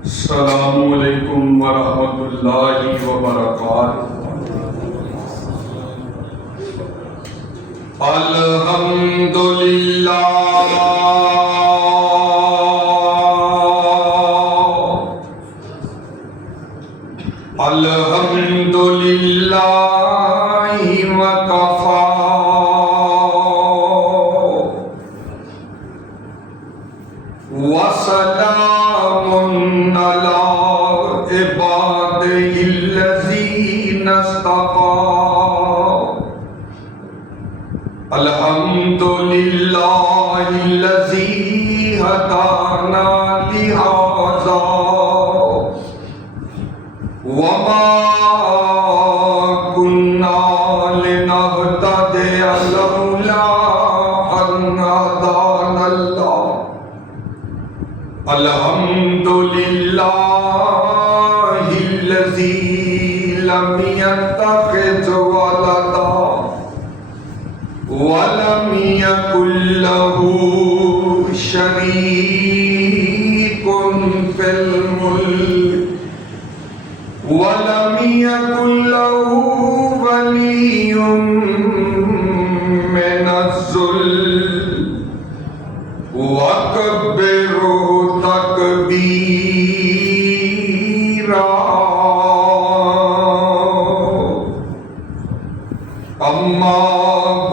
السلام علیکم ورحمۃ اللہ وبرکاتہ۔ الحمدللہ الحمدللہ وکفی وسلام علی عبادہ الذین اصطفی۔ الحمدللہ الذی ہدانا لہذا وما كنا لنهتدي لولا أن هدانا الله۔ الحمد لله الذي لم يتخذ ولدا ولم يكن له شريك في الملك وَلَمْ يَكُنْ لَهُ وَلِيٌّ مِّنَ الذُّلِّ وَكَبِّرْهُ تَكْبِيرًا۔ أَمَّا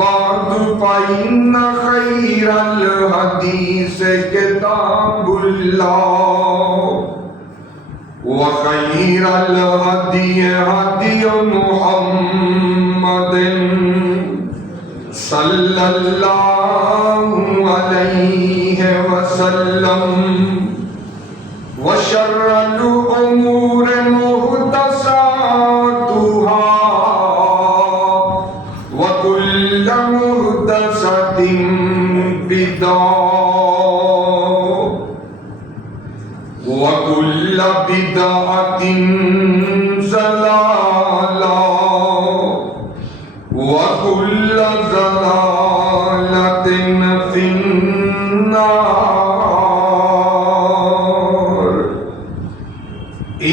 بَعْدُ فَإِنَّ خَيْرَ الْحَدِيثِ كِتَابُ اللَّهِ وخير الهدي هدي محمد صلى الله عليه وسلم وشر الأمور محدثاتها وكل محدثة بدعة وَكُلَّ بِدْعَةٍ ضَلَالَةٍ وَكُلَّ ضَلَالَةٍ فِي النَّارِ۔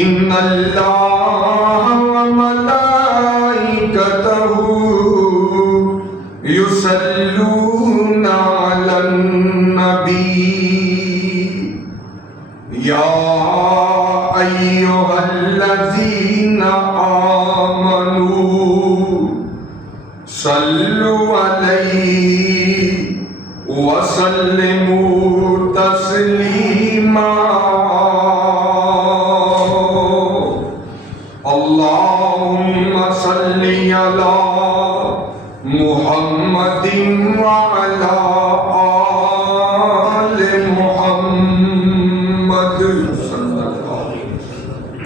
إِنَّ اللَّهَ وَمَلَائِكَتَهُ يُصَلُّونَ عَلَى النَّبِيِّ يَا أَيُّهَا الَّذِينَ آمَنُوا صَلُّوا عَلَيْهِ وَسَلِّمُوا تَسْلِيمًا۔ اللهم صل على محمد وعلى آل محمد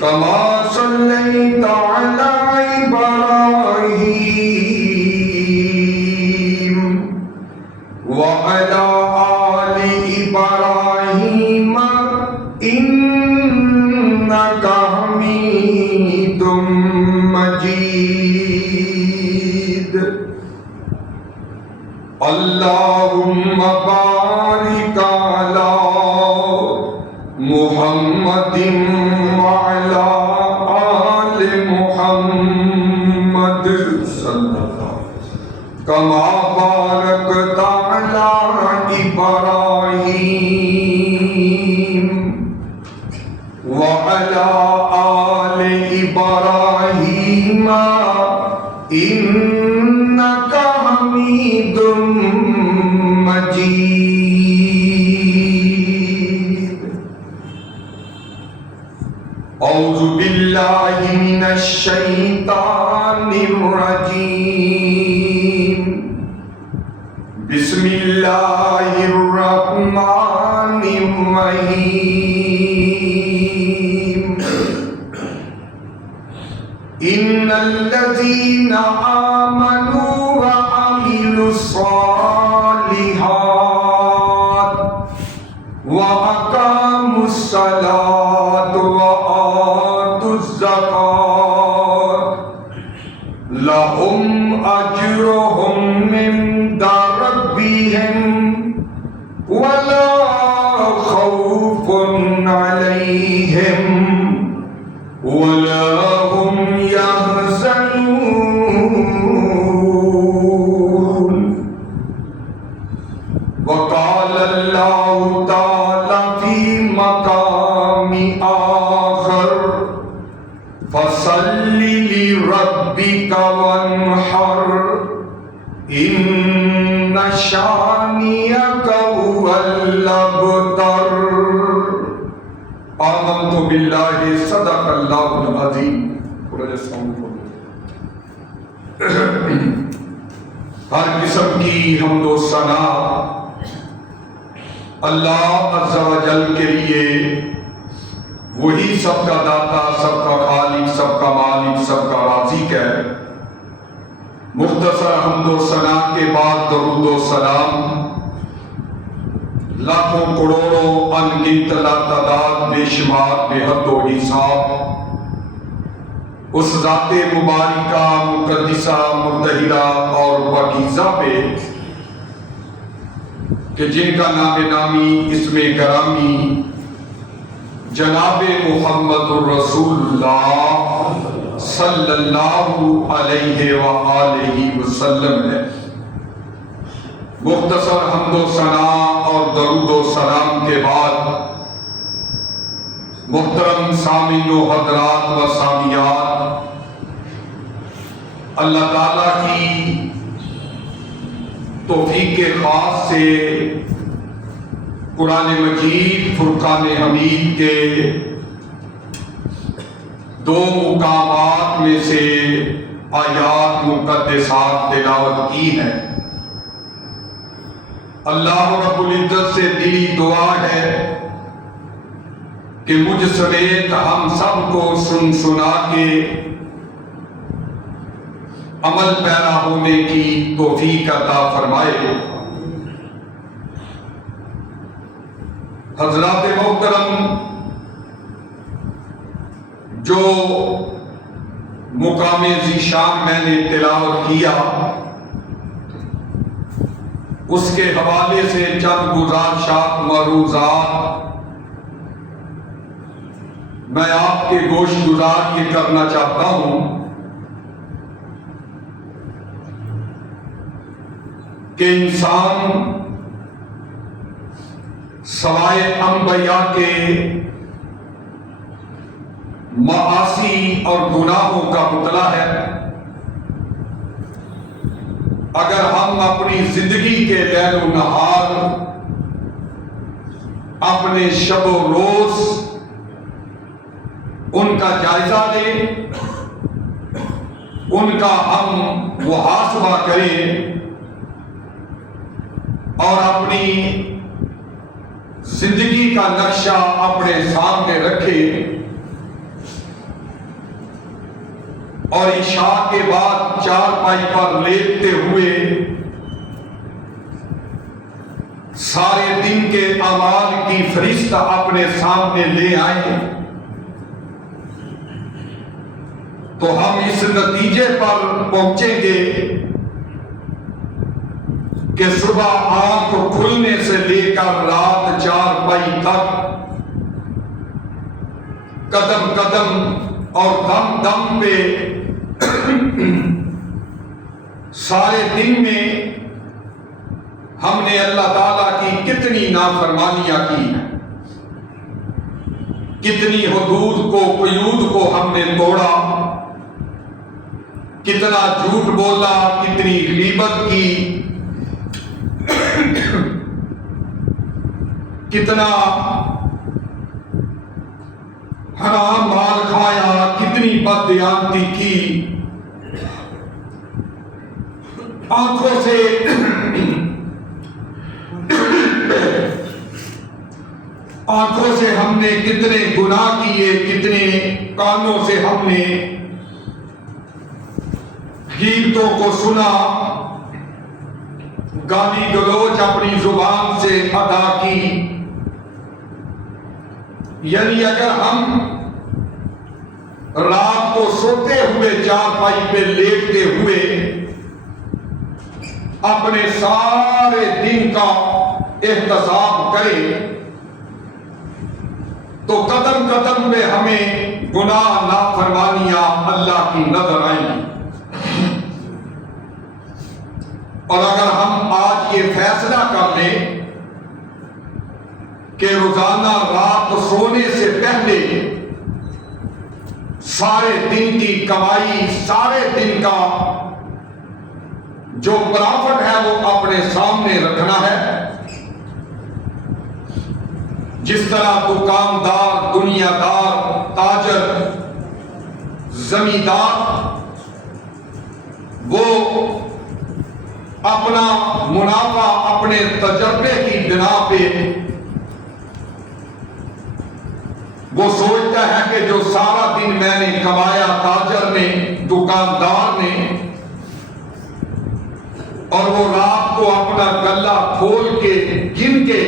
كما صليت على إبراهيم وعلى آل إبراهيم إنك حميد مجيد۔ اللهم بارك على محمد وعلى آل محمد كما باركت على إبراهيم وعلى آل إبراهيم إنك حميد مجيد۔ أعوذ بالله من الشيطان الرجيم۔ بسم الله الرحمن الرحيم۔ إن الذين آمنوا وعملوا الصالحات وأقاموا الصلاة وآتوا الزكاة لهم أجرهم عند ربهم ولا خوف عليهم عليهم ولا هم يحزنون وقال الله تعالى في مقام آخر فصل لربك وانحر إن شانئك هو الأبتر آمنت بالله صدق الله العظيم. ہر قسم کی حمد و ثنا اللہ عز و جل کے لیے، وہی سب کا داتا، سب کا خالق، سب کا مالک، سب کا رازق ہے. مختصر حمد و ثنا کے بعد درود و سلام لاکھوں کروڑوں انگنت لاتعداد بے شمار بے حد و حساب اس ذات مبارکہ مقدسہ مطہرہ اور پاکیزہ پہ کہ جن کا نام نامی اسم گرامی جناب محمد الرسول اللہ صلی اللہ علیہ وآلہ وسلم ہے. مختصر حمد و ثنا اور درود و سلام کے بعد محترم سامعین و حضرات و سامعات، اللہ تعالیٰ کی توفیق خاص سے قرآن مجید فرقان حمید کے دو مقامات میں سے آیات مقدسات تلاوت کی ہیں. اللہ رب العزت سے دلی دعا ہے کہ مجھ سمیت ہم سب کو سن سنا کے عمل پیرا ہونے کی توفیق عطا فرمائے. حضرات محترم، جو مقام ذیشان میں نے تلاوت کیا اس کے حوالے سے چند گزارشات معروضات میں آپ کے گوش گزار یہ کرنا چاہتا ہوں کہ انسان سوائے انبیاء کے معاصی اور گناہوں کا پتلا ہے. اگر ہم اپنی زندگی کے لیل و نہار، اپنے شب و روز ان کا جائزہ لیں، ان کا ہم محاسبہ کریں اور اپنی زندگی کا نقشہ اپنے سامنے رکھیں اور عشاء کے بعد چارپائی پر لیٹتے ہوئے سارے دن کے اعمال کی فہرست اپنے سامنے لے آئیں تو ہم اس نتیجے پر پہنچیں گے کہ صبح آنکھ کھلنے سے لے کر رات چارپائی تک قدم قدم اور دم دم پہ سارے دن میں ہم نے اللہ تعالیٰ کی کتنی نافرمانیاں کی ہیں، کتنی حدود کو قیود کو ہم نے توڑا، کتنا جھوٹ بولا، کتنی غیبت کی، کتنا حرام مال کھایا، کتنی بددیانتی کی. آنکھوں سے ہم نے کتنے گناہ کیے، کتنے کانوں سے ہم نے غیبتوں کو سنا، گالی گلوچ اپنی زبان سے ادا کی. یعنی اگر ہم رات کو سوتے ہوئے چارپائی پہ لیٹتے ہوئے اپنے سارے دن کا احتساب کریں تو قدم قدم پہ ہمیں گناہ نافرمانیاں اللہ کی نظر آئیں گی۔ اور اگر ہم آج یہ فیصلہ کر لیں کہ روزانہ رات سونے سے پہلے سارے دن کی کمائی، سارے دن کا جو پرافٹ ہے وہ اپنے سامنے رکھنا ہے، جس طرح دکاندار، دنیا دار، تاجر، زمیندار وہ اپنا منافع اپنے تجربے کی بنا پہ وہ سوچتا ہے کہ جو سارا دن میں نے کمایا، تاجر نے، دکاندار نے، اور وہ رات کو اپنا گلہ کھول کے گن کے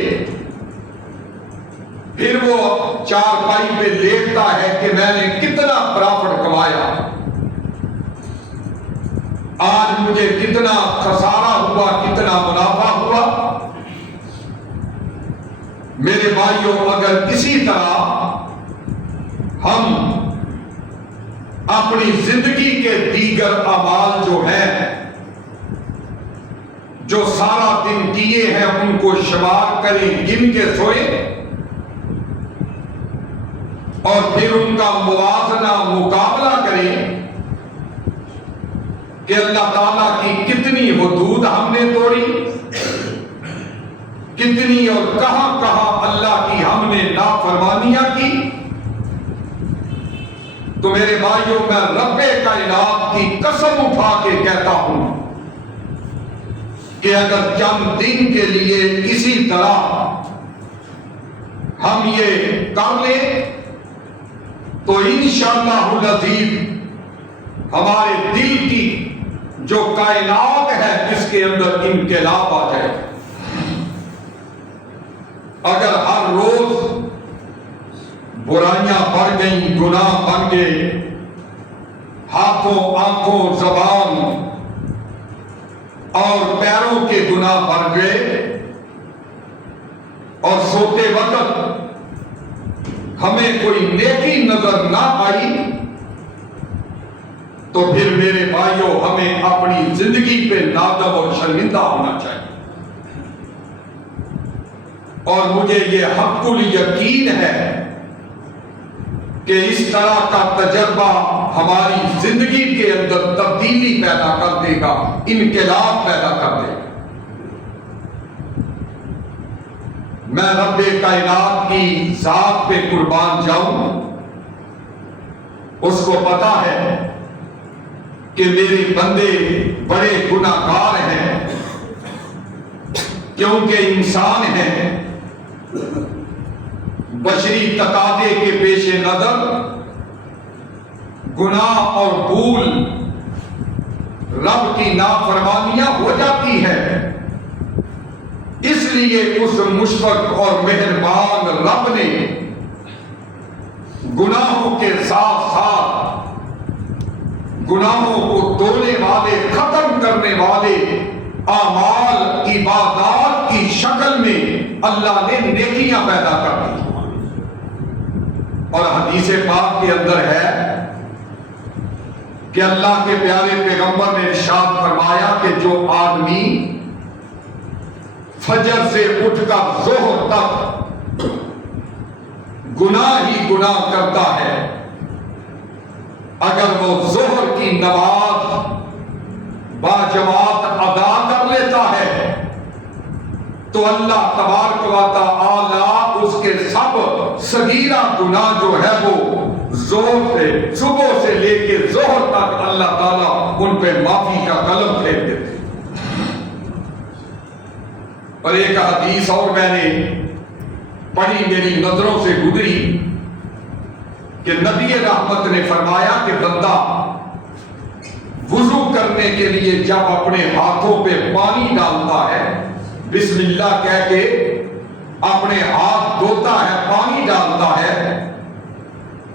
پھر وہ چارپائی پہ لیٹتا ہے کہ میں نے کتنا پرافٹ کمایا، آج مجھے کتنا خسارہ ہوا، کتنا منافع ہوا۔ میرے بھائیوں، اگر اسی طرح ہم اپنی زندگی کے دیگر اعمال جو ہیں، جو سارا دن کیے ہیں، ان کو شمار کریں، گن کے سوئیں، اور پھر ان کا موازنہ، مقابلہ کریں کہ اللہ تعالیٰ کی کتنی حدود ہم نے توڑی، کتنی اور کہاں کہاں اللہ کی ہم نے نافرمانیاں کی۔ تو میرے بھائیوں، میں رب کائنات کی قسم اٹھا کے کہتا ہوں کہ اگر چند دن کے لیے اسی طرح ہم یہ کر لیں تو انشاءاللہ العزیز ہمارے دل کی جو کائنات ہے اس کے اندر انقلاب آ جائے۔ اگر ہر روز برائیاں بڑھ گئیں، گناہ بن گئے، ہاتھوں، آنکھوں، زبان اور پیروں کے گناہ بڑھ گئے، اور سوتے وقت ہمیں کوئی نیکی نظر نہ آئی، تو پھر میرے بھائیوں ہمیں اپنی زندگی پہ نادم اور شرمندہ ہونا چاہیے۔ اور مجھے یہ حق الیقین ہے کہ اس طرح کا تجربہ ہماری زندگی کے اندر تبدیلی پیدا کر دے گا، انقلاب پیدا کر دے گا۔ میں رب کائنات کی ذات پہ قربان جاؤں، اس کو پتا ہے کہ میرے بندے بڑے گناہگار ہیں، کیونکہ انسان ہیں، بشری تقاضے کے پیش نظر گناہ اور بھول، رب کی نافرمانیاں ہو جاتی ہے۔ اس لیے اس مشفق اور مہربان رب نے گناہوں کے ساتھ ساتھ گناہوں کو دھونے والے، ختم کرنے والے اعمال، عبادات کی شکل میں اللہ نے نیکیاں پیدا کر دی۔ اور حدیث پاک کے اندر ہے کہ اللہ کے پیارے پیغمبر نے ارشاد فرمایا کہ جو آدمی فجر سے اٹھ کر ظہر تک گناہ ہی گناہ کرتا ہے، اگر وہ ظہر کی نماز باجماعت ادا کر لیتا ہے تو اللہ تبارک و تعالی اس کے سب صغیرہ گناہ جو ہے وہ ظہر سے، صبح سے لے کے ظہر تک اللہ تعالیٰ ان پہ معافی کا قلم پھیر دیتے۔ اور ایک حدیث اور میں نے پڑھی، میری نظروں سے گزری، کہ نبی رحمت نے فرمایا کہ بندہ وضو کرنے کے لیے جب اپنے ہاتھوں پہ پانی ڈالتا ہے، بسم اللہ کہہ کے اپنے ہاتھ دھوتا ہے، پانی ڈالتا ہے،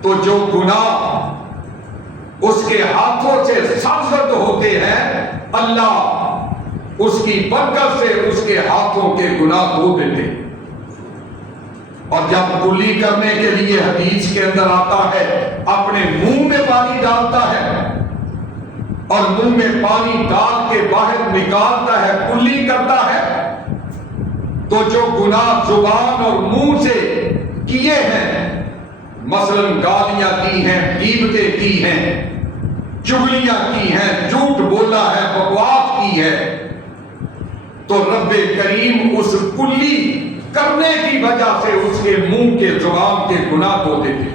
تو جو گناہ اس کے ہاتھوں سے سرزد ہوتے ہیں، اللہ اس کی برکت سے اس کے ہاتھوں کے گناہ دھو دیتے۔ اور جب کلی کرنے کے لیے حدیث کے اندر آتا ہے اپنے منہ میں پانی ڈالتا ہے اور منہ میں پانی ڈال کے باہر نکالتا ہے، کلی کرتا ہے، تو جو گناہ زبان اور منہ سے کیے ہیں، مثلا گالیاں دی ہیں، غیبتیں کی ہیں، چغلیاں کی ہیں، جھوٹ بولا ہے، بکواس کی ہے، تو رب کریم اس کلی کرنے کی وجہ سے اس کے منہ کے زبان کے گناہ دھو دیتے۔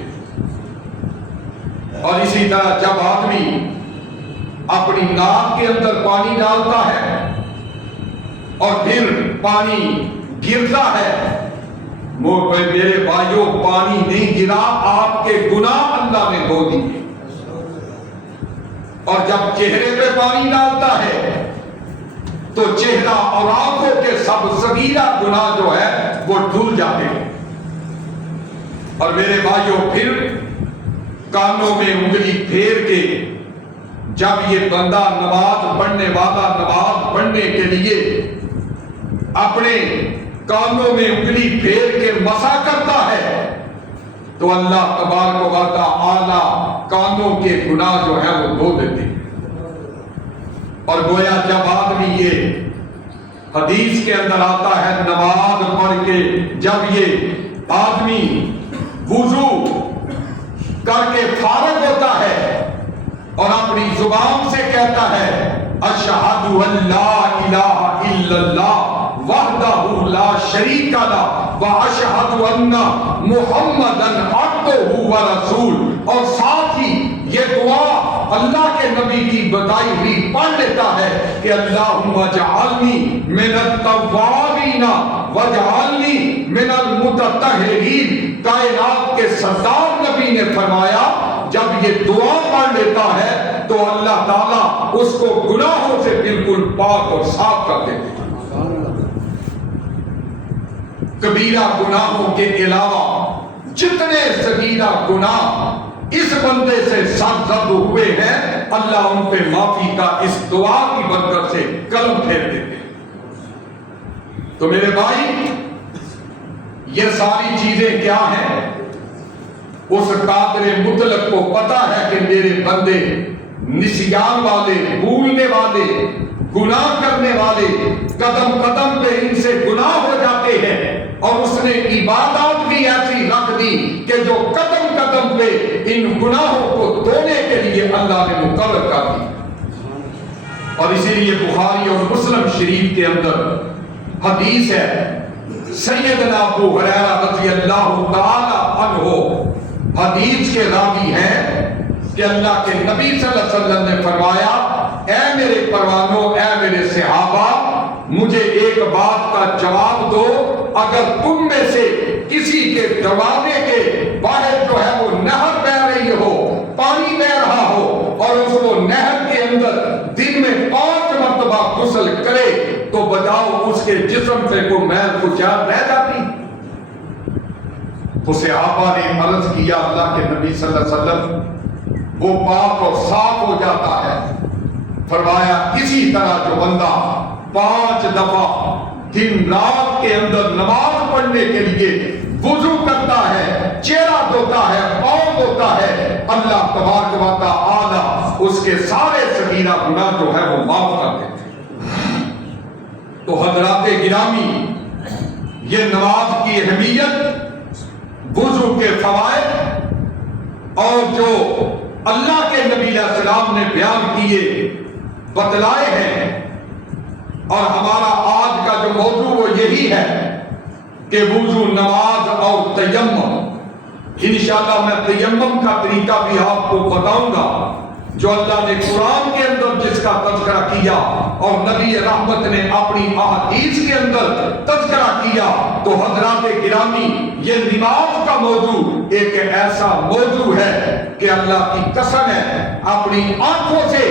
اور اسی طرح جب آدمی اپنی ناک کے اندر پانی ڈالتا ہے اور پھر پانی گرتا ہے، میرے بھائیوں پانی نہیں گرا، آپ کے گناہ اللہ نے دھو دیے۔ اور جب چہرے پہ پانی ڈالتا ہے تو چہرہ اور آنکھوں کے سب صغیرہ گناہ جو ہے وہ دھل جاتے ہیں۔ اور میرے بھائیوں پھر کانوں میں انگلی پھیر کے جب یہ بندہ نماز پڑھنے والا نماز پڑھنے کے لیے اپنے کانوں میں انگلی پھیر کے مسح کرتا ہے تو اللہ تبارک و تعالی کانوں کے گناہ جو ہے وہ دھو دیتے ہیں۔ اور گویا جب آدمی یہ حدیث کے اندر آتا ہے نماز پڑھ کے جب یہ آدمی وضو کر کے فارغ ہوتا ہے اور اپنی زبان سے کہتا ہے اشہد ان لا الہ الا اللہ وحدہ لا شریک لہ واشہد ان محمدا عبدہ ورسول، اور ساتھ ہی یہ دعا اللہ کے نبی کی بتائی ہوئی پڑھ لیتا ہے کہ اللہم اجعلنی من التوابین واجعلنی من المتطہرین۔ کائنات کے سردار نبی نے فرمایا جب یہ دعا پڑھ لیتا ہے تو اللہ تعالیٰ اس کو گناہوں سے بالکل پاک اور صاف کر دیتے ہیں۔ کبیرہ گناہوں کے علاوہ جتنے صغیرہ گناہ اس بندے سے سرزد ہوئے ہیں اللہ ان پہ معافی کا اس دعا کی برکت سے قلم پھیر دیتے ہیں۔ تو میرے بھائی یہ ساری چیزیں کیا ہیں؟ اس قادر مطلق کو پتا ہے کہ میرے بندے نسیان والے، بھولنے والے، گناہ کرنے والے، قدم قدم پہ ان سے گناہ ہو جاتے ہیں، اور اس نے عبادات بھی ایسی رکھ دی کہ جو قدم قدم پہ ان گناہوں کو دھونے کے لیے اللہ نے مقرر کر دی۔ اور اسی لیے بخاری اور مسلم شریف کے اندر حدیث ہے، سیدنا ابو ہریرہ رضی اللہ تعالی عنہ حدیث کے راوی ہیں کہ اللہ کے نبی صلی اللہ علیہ وسلم نے فرمایا اے میرے پروانوں، اے میرے صحابہ، مجھے ایک بات کا جواب دو، اگر تم میں سے کسی کے دروازے کے باہر جو ہے وہ نہر بہ رہی ہو، پانی بہ رہا ہو، اور اس کو نہر کے اندر دن میں 5 مرتبہ غسل کرے تو بجاؤ اس کے جسم پہ کوئی میل کچھ رہ جاتی؟ تو صحابہ نے عرض کیا اللہ کے نبی صلی اللہ علیہ وسلم وہ پاک اور صاف ہو جاتا ہے۔ فرمایا اسی طرح جو بندہ 5 دفعہ دن رات کے اندر نماز پڑھنے کے لیے وضو کرتا ہے، چہرہ دھوتا ہے، پاؤں دھوتا ہے، اللہ تبارک و تعالی اس کے سارے صغیرہ گناہ جو ہے وہ معاف کر دیتے ہیں۔ تو حضرات گرامی، یہ نماز کی اہمیت، وضو کے فوائد اور جو اللہ کے نبی علیہ السلام نے بیان کیے، بتلائے ہیں، اور ہمارا آج کا جو موضوع وہ یہی ہے کہ وضو، نماز اور تیمم۔ انشاءاللہ میں تیمم کا طریقہ بھی آپ کو بتاؤں گا جو اللہ نے قرآن کے اندر جس کا تذکرہ کیا اور نبی رحمت نے اپنی احادیث کے اندر تذکرہ کیا۔ تو حضرات گرامی، یہ نماز کا موضوع ایک ایسا موضوع ہے کہ اللہ کی قسم ہے اپنی آنکھوں سے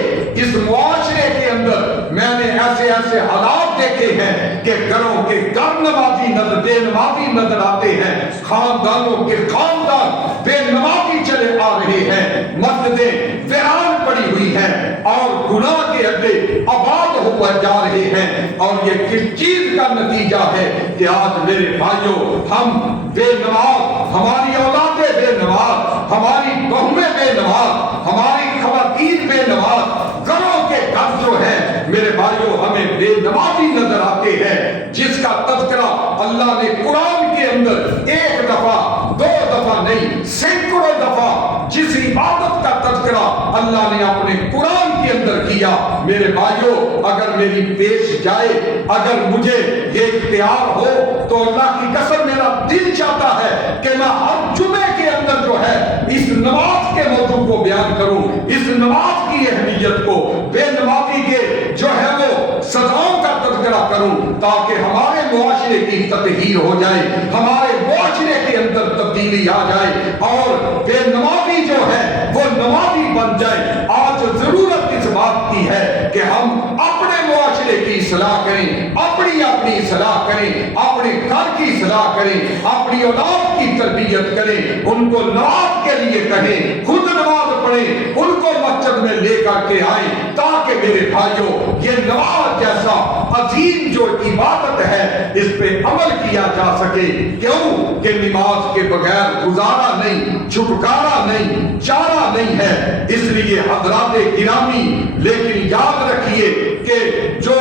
اس معاشرے کے اندر میں نے ایسے ایسے حالات دیکھے ہیں کہ گھروں کے گھر نمازی بے نمازی نظر آتے ہیں، خاندانوں کے خاندان بے نمازی چلے آ رہے ہیں، مسجدیں ویران پڑی ہوئی ہیں اور گناہ کے اڈے آباد ہو جا رہے ہیں، اور یہ کس چیز کا نتیجہ ہے کہ آج میرے بھائیوں ہم بے نماز، ہماری اولادیں بے نماز، ہماری بہویں بے نماز، ہماری خواتین بے نماز، گھروں کے گھر جو ہے میرے بھائیوں ہمیں بے نمازی نظر آتے ہیں، جس کا تذکرہ اللہ نے قرآن کے اندر ایک دفعہ دو دفعہ نہیں سینکڑوں دفعہ جس عبادت کا تذکرہ اللہ نے اپنے قرآن کے اندر کیا، میرے بھائیوں اگر میری پیش جائے، اگر مجھے یہ اختیار ہو تو اللہ کی قسم میرا دل چاہتا ہے کہ میں ہر جمعے کے اندر جو ہے اس نماز کے موضوع کو بیان کروں، اس نماز کی اہمیت کو، بے نمازی کے جو ہے وہ سزاؤں کا تذکرہ کروں، تاکہ ہمارے معاشرے کی تطہیر ہو جائے، ہمارے معاشرے کے اندر تبدیلی آ جائے اور بے نمازی جو ہے وہ نمازی بن جائے۔ آج ضرورت اس بات کی ہے کہ ہم اپنے معاشرے کی اصلاح کریں، اپنی اصلاح کریں، اپنے گھر کی اصلاح کریں، اپنی اولاد کی تربیت کریں، ان کو نماز کے لیے کہیں، خود نماز پڑھیں، ان کو مسجد میں لے کر کے آئیں، تاکہ میرے بھائیوں یہ نماز جیسا عظیم جو عبادت ہے اس پہ عمل کیا جا سکے۔ کیوں کہ نماز کے بغیر گزارا نہیں، چھٹکارا نہیں، چارہ نہیں ہے۔ اس لیے حضرات گرامی لیکن یاد رکھیے کہ جو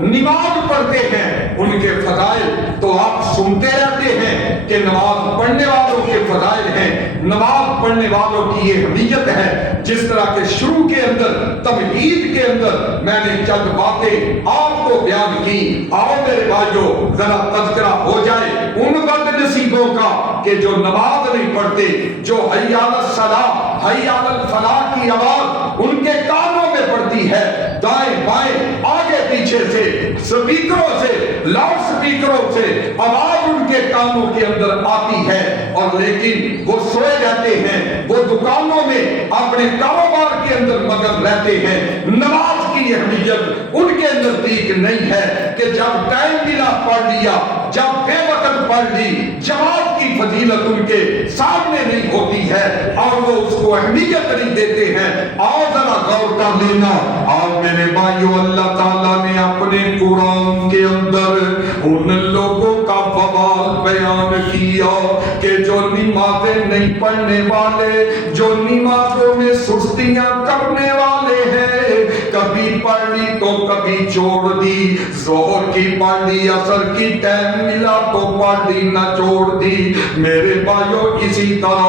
نماز پڑھتے ہیں ان کے فضائل تو آپ سنتے رہتے ہیں کہ نماز پڑھنے والوں کے فضائل ہیں، نماز پڑھنے والوں کی یہ اہمیت ہے۔ جس طرح کے شروع کے اندر تمہید کے اندر میں نے چند باتیں آپ کو بیان کی، آؤ میرے بھائیوں ذرا تذکرہ ہو جائے ان بد نصیبوں کا کہ جو نماز نہیں پڑھتے، جو حی علی الصلاۃ حی علی الفلاح کی آواز ان کے کانوں میں پڑتی ہے، دائیں بائیں آگے پیچھے سے سپیکروں سے لاؤڈ سپیکروں سے آواز ان کے کانوں کے اندر آتی ہے، اور لیکن وہ سوئے رہتے ہیں، وہ دکانوں میں اپنے کاروبار کے اندر مگن رہتے ہیں۔ نماز کی اہمیت ان کے نزدیک نہیں ہے کہ جب ٹائم ملا پڑھ لیا، جب بے وقت پڑھ لی، جماعت کی فضیلت ان کے سامنے نہیں ہوتی ہے اور وہ اس کو اہمیت نہیں دیتے ہیں۔ آؤ ذرا غور کر لینا، آؤ میرے بھائیو اللہ تعالیٰ نے اپنے قرآن کے اندر ان لوگوں کا بوال بیان کیا کہ جو نمازیں نہیں پڑھنے والے، جو نمازوں میں سستیاں کرنے والے ہیں، کبھی پڑھ لی تو کبھی چھوڑ دی، ظہر کی پڑھ لی، عصر کی ٹائم ملا تو پڑھ لی نہ چھوڑ دی۔ میرے بھائیو اسی طرح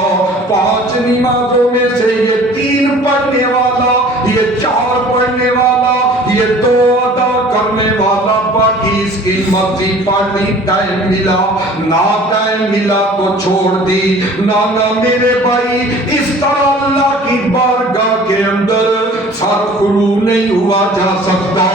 5 نمازوں میں سے یہ 3 پڑھنے والا، یہ 4 پڑھنے والا، یہ 2 ادا کرنے والا، باقی اس کی مرضی پڑھ لی، ٹائم ملا نہ ٹائم ملا تو چھوڑ دی۔ نانا میرے بھائی اس طرح اللہ کی بارگاہ کے اندر سرخرو نہیں ہوا جا سکتا۔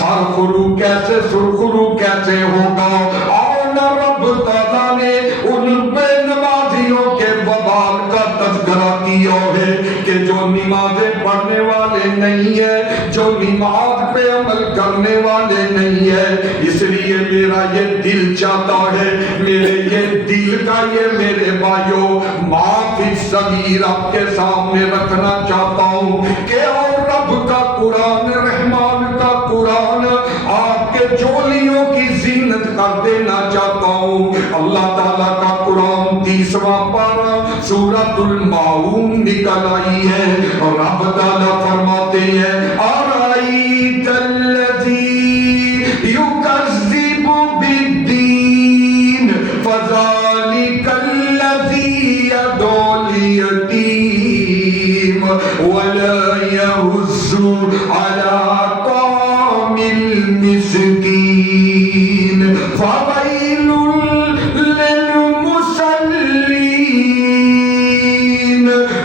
سرخرو کیسے سرخرو کیسے ہوگا؟ اور نہ رب تعالیٰ نے ان بے نمازیوں کے وبال کا تذکرہ کیا ہے کہ جو نمازیں پڑھنے والے نہیں ہیں، جو نماز پہ عمل کرنے والے نہیں ہیں۔ اس لیے میرا یہ دل چاہتا ہے، میرے یہ دل کا یہ میرے بھائیوں معافی صغیر آپ کے سامنے رکھنا چاہتا ہوں کہ اور رب کا قرآن، رحمان کا قرآن آپ کے جولیوں کی زینت کر دینا چاہتا ہوں۔ اللہ تعالیٰ کا قرآن 30واں پارہ سورۃ الماعون نکل آئی ہے اور رب تعالیٰ فرماتے ہیں أَرَأَيْتَ الَّذِي يُكَذِّبُ بِالدِّينِ فَذَلِكَ الَّذِي يَدْعُو الْيَتِيمَ وَلَا يَحُضُّ عَلَى طَعَامِ الْمِسْكِينِ فَوَيْلٌ لِلْمُصَلِّينَ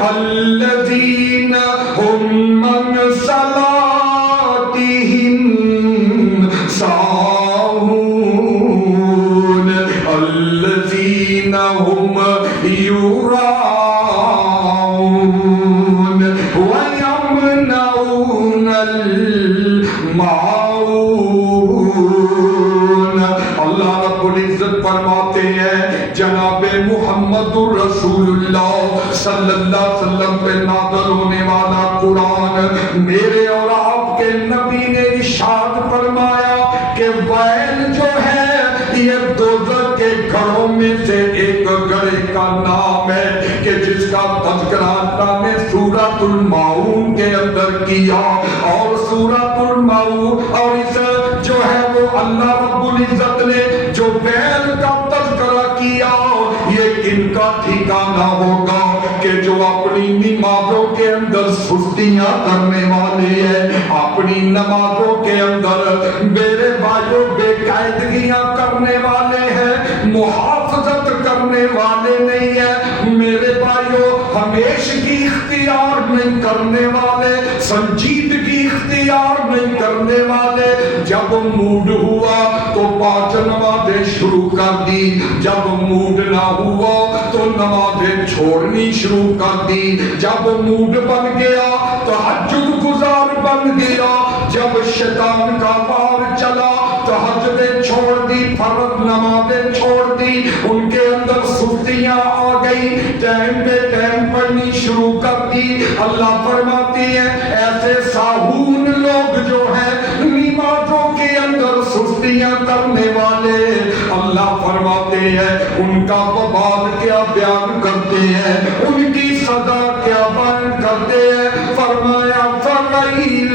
الَّذِينَ هُمْ عَنْ صَلَاتِهِمْ سَاهُونَ الَّذِينَ هُمْ يُرَاءُونَ وَيَمْنَعُونَ الْمَاعُونَ۔ اللہ رب العزت فرماتے ہیں جناب محمد رسول اللہ صلی اللہ علیہ وسلم پہ نازل ہونے والا قرآن، میرے اور آپ کے نبی نے ارشاد فرمایا کہ ویل جو ہے دوزخ کے گھروں میں سے ایک گڑھے کا نام ہے کہ جس کا تذکرہ اللہ نے سورۃ الماعون کے اندر کیا. اور سورۃ الماعون اور اس جو ہے وہ اللہ رب العزت نے جو بیل کا تذکرہ کیا یہ کن کا ٹھکانہ ہوگا کہ جو اپنی نمازوں کے اندر سستیاں کرنے والے ہیں, اپنی نمازوں کے اندر میرے بھائیوں بے قاعدگیاں کرنے والے ہیں, محافظت کرنے والے نہیں ہیں میرے بھائیوں, ہمیشگی اختیار نہیں کرنے والے, سنجیدگی اختیار نہیں کرنے والے. جب موڈ ہوا تو 5 نمازیں شروع کر دی, جب موڈ نہ ہوا تو نمازیں چھوڑنی شروع کر دی, جب موڈ بن گیا تو تہجد گزار بن گیا, جب شیطان کا وار چلا تہجدیں چھوڑ دی, فرض نمازیں چھوڑ دی, ان کے اندر سستیاں آ گئی, ٹائم پہ ٹائم پڑھنی شروع کر دی. اللہ فرماتی ہے ایسے ساہون لوگ جو ہیں نمازوں کے اندر سستیاں کرنے والے, اللہ فرماتے ہیں ان کا وبال کیا بیان کرتے ہیں, ان کی سزا کیا بیان کرتے ہیں. فرمایا فویل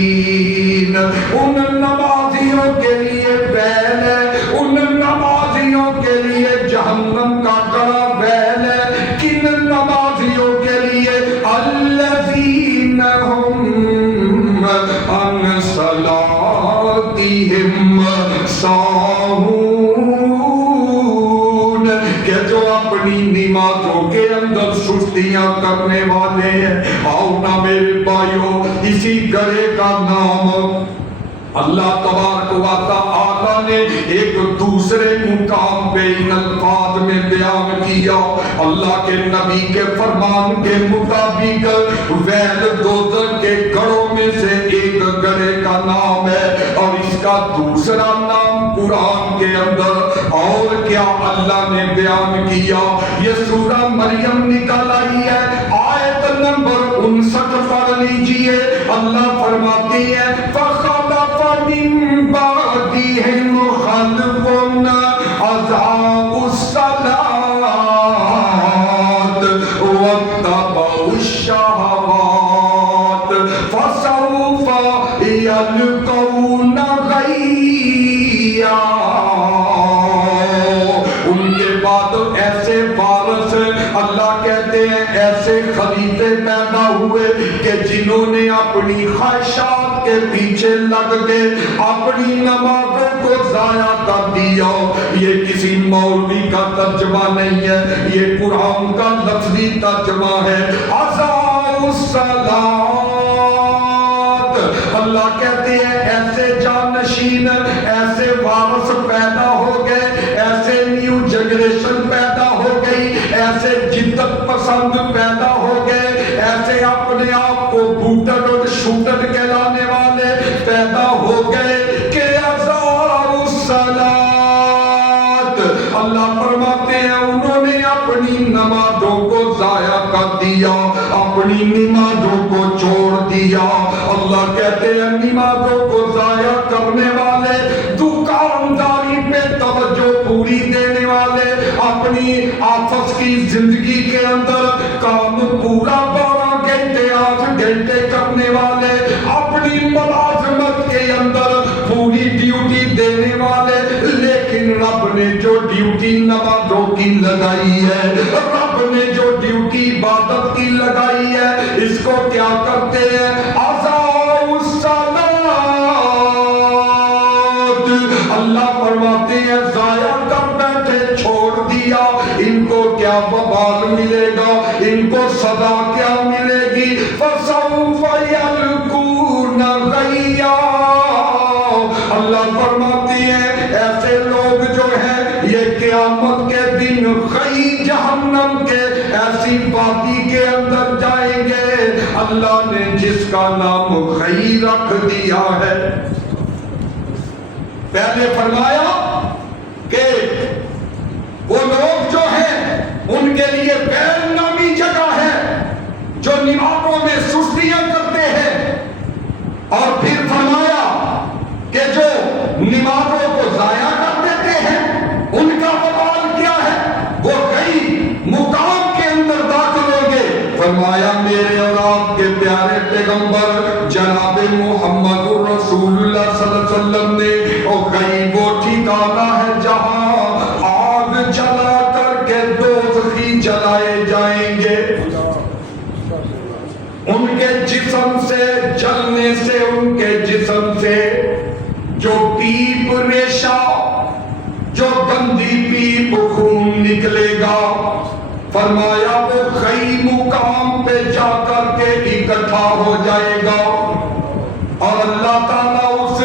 للمصلین, ان نمازیوں کے لیے ویل ہے, ان نمازیوں کے لیے جہنم کا کڑا ویل ہے. کن نمازیوں کے لیے؟ الذین ہم عن صلاتہم ساہون, کہ جو اپنی نمازوں کے اندر سستیاں کرنے والے ہیں. آؤ نا میرے بھائیوں, اسی گڑھے کا نام اللہ تبارک و تعالی نے ایک دوسرے مقام پہ ان الفاظ میں بیان کیا. اللہ کے نبی کے فرمان کے مطابق ویل دوزخ کے گڑھوں میں سے ایک گڑھے کا نام ہے, اور اس کا دوسرا نام قرآن کے اندر اور کیا اللہ نے بیان کیا. یہ سورہ مریم نکل آئی ہے, آیت نمبر 59 پڑھ لیجئے. اللہ فرماتی ہے فَخَلَفَ مِن بَعْدِهِمْ خَلْفٌ أَضَاعُوا الصَّلَاةَ وَاتَّبَعُوا الشَّهَوَاتِ فَسَوْفَ يَلْقَوْنَ غَيًّا. ان کے بعد ایسے وارث اللہ کہتے ہیں ایسے خلیفے پیدا ہوئے کہ جنہوں نے اپنی خواہشات کے پیچھے لگ کے اپنی نمازوں کو ضائع کر دیا. یہ کسی مولوی کا ترجمہ نہیں ہے, یہ قرآن کا لفظی ترجمہ ہے. اضاعوا الصلاۃ, اللہ کہتے ہیں ایسے جانشین, ایسے وارث پیدا ہو گئے, ایسے نیو جنریشن پیدا ہو گئی, ایسے جدت پسند پیدا ہو گئے, ایسے اپنے آپ کو بوٹر اور شوٹر کہلانے والے پیدا ہو گئے کہ اضاعوا الصلاۃ. اللہ فرماتے ہیں انہوں نے اپنی نمازوں کو ضائع کر دیا, اپنی نمازوں کو چھوڑ دیا. اللہ کہتے ہیں نمازوں کو ضائع کرنے والے, دکانداری پہ توجہ پوری دینے والے, اپنی آفس کی زندگی کے اندر کام پورا 12 گھنٹے 8 گھنٹے کرنے والے, اپنی ملازمت کے اندر پوری ڈیوٹی دینے والے, لیکن رب نے جو ڈیوٹی نمازوں کی لگائی ہے, رب نے جو ڈیوٹی عبادت کی لگائی ہے, اس کو کیا کرتے ہیں؟ اضاعوا الصلاۃ. اللہ فرماتے ہیں ضائع کر بیٹھے, چھوڑ دیا. ان کو کیا وبال ملے گا, ان کو سزا کیا ملے گی؟ فَسَوْفَ يَلْقُونَ غَيًّا. اللہ فرماتی ہے ایسے لوگ جو ہیں یہ قیامت کے دن غی جہنم کے ایسی وادی کے اندر جائیں گے اللہ نے جس کا نام غی رکھ دیا ہے. پہلے فرمایا کہ وہ لوگ جو ہیں ان کے لیے غیر نامی جگہ ہے جو نمازوں میں سستیاں کرتے ہیں, اور پھر فرمایا نکلے گا. فرمایا وہ کئی مقام پہ جا کر کے اکٹھا ہو جائے گا اور اللہ تعالیٰ اس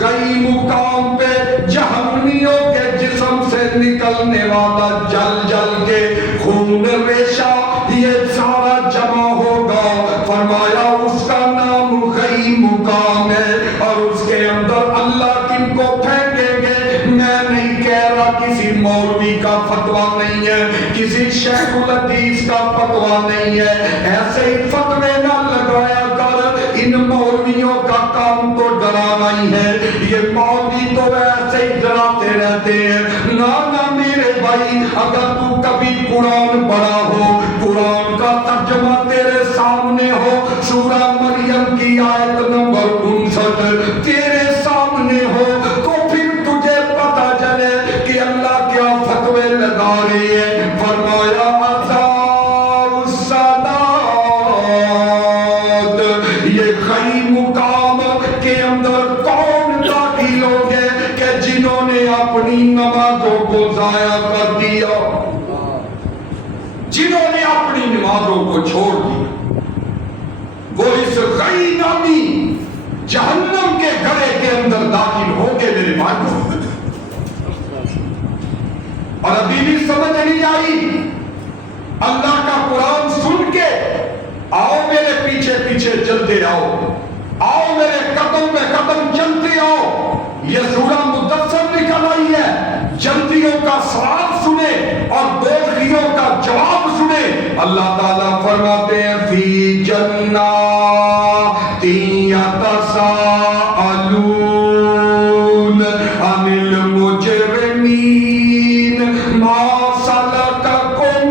غی مقام پہ جہنمیوں کے جسم سے نکلنے والا جل جل کے خون ریشہ یہ سارا جمع ہوگا. فرمایا اس کا نام غی مقام ہے اور اس کے اندر اللہ کن کو پھینکیں گے. میں نہیں کہہ رہا کسی مولوی کا فتویٰ نہیں ہے, کسی شیخ الحدیث کا فتویٰ نہیں ہے. ایسے ہی فتوے نہ لگایا کر, ان مولویوں کا کام تو ڈرانا ہی ہے. یہ مولوی تو ایسے ہی ڈراتے رہتے ہیں. نہ میرے بھائی, اگر تو کبھی قرآن پڑھا ہو, قرآن کا ترجمہ تیرے سامنے ہو, سورہ مریم کی آیت نمبر 59 تیرے سامنے ہو, تو پھر تجھے پتہ چلے کہ اللہ کیا فتوے لگا رہے ہیں. فرمایا یہ خی مقام کے اندر کون داخل ہو گئے کہ جنہوں نے اپنی نمازوں کو ضائع کر دیا, جنہوں نے اپنی نمازوں کو چھوڑ دیا, وہ اس خی نامی جہنم کے گڑھے کے اندر داخل ہو کے میرے بھائیوں. اور ابھی بھی سمجھ نہیں آئی, اللہ کا قرآن سن کے آؤ میرے پیچھے پیچھے چلتے آؤ, آؤ میرے قدم میں قدم چلتے آؤ. یہ سورہ مدثر نکل آئی ہے, جنتیوں کا سوال سنے اور دوزخیوں کا جواب سنے. اللہ تعالیٰ فرماتے ہیں فی جنات یتساءلون عن المجرمین ما سلککم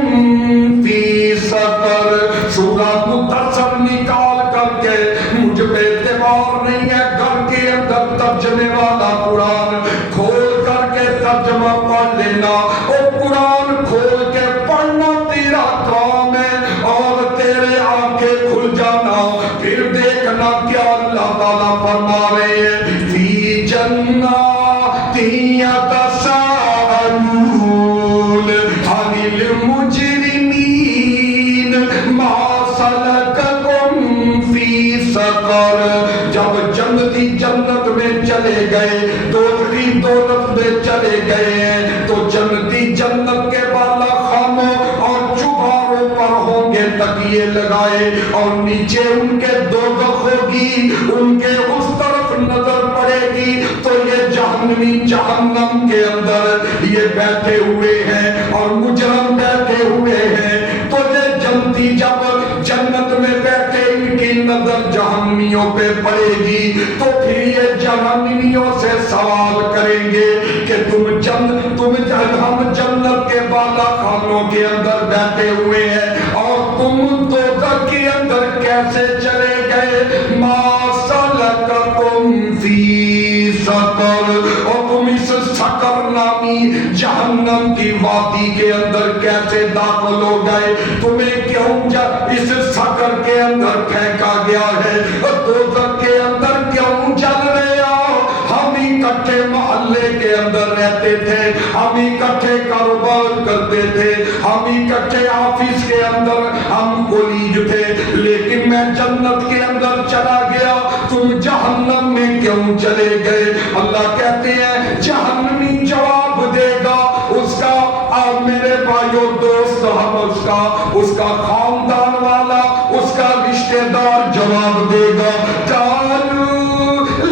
فی سقر. سورہ مدثر نکال کر کے مجھ پہ اعتبار نہیں ہے, گھر کے اندر ترجمے والا قرآن کھول کر کے ترجمہ پڑھ لینا. او قرآن کھول کے پڑھنا تیرا کام ہے اور تیرے آنکھیں کھل جانا, پھر دیکھنا کیا اللہ تعالیٰ فرما رہے ہیں. فی جنات یتساءلون عن المجرمین ما سلککم فی سقر. جب جنتی جنت میں چلے گئے, دوزخی دوزخ میں چلے گئے, تو جنتی جنت کے بالا خانوں اور چوباروں پر ہوں گے تکیے لگائے, اور نیچے ان کے دوزخ ہوگی, ان کے اس طرف نظر پڑے گی تو یہ جہنمی جہنم کے اندر یہ بیٹھے ہوئے ہیں اور مجرم بیٹھے ہوئے ہیں. تو یہ جنتی جب جنت میں بیٹھے ان کی نظر جہنمیوں پہ پڑے گی تو پھر یہ جہنمیوں سے سوال کریں گے کہ ہم جنت کے بالا خانوں کے اندر بیٹھے ہوئے ہیں اور تم دوزخ کے اندر کیسے چلے گئے. ما سلککم فی سقر, اور تم اس سقر نامی جہنم کی وادی کے اندر کیسے داخل ہو گئے, تمہیں کیوں اس سقر کے اندر پھینکا گیا ہے, دوزخ کے اندر کیوں چل رہے ہو. ہم اکٹھے محلے کے اندر رہتے تھے, ہم اکٹھے کاروبار کرتے تھے, ہم اکٹھے آفس کے اندر ہم کولیج تھے, لیکن میں جنت کے اندر چلا گیا, تم جہنم میں کیوں چلے گئے. اللہ کہتے ہیں جہنمی جواب دے گا, اس کا میرے بھائیوں دوست, ہم اس کا خاندان والا, اس کا رشتہ دار جواب دے گا. قالوا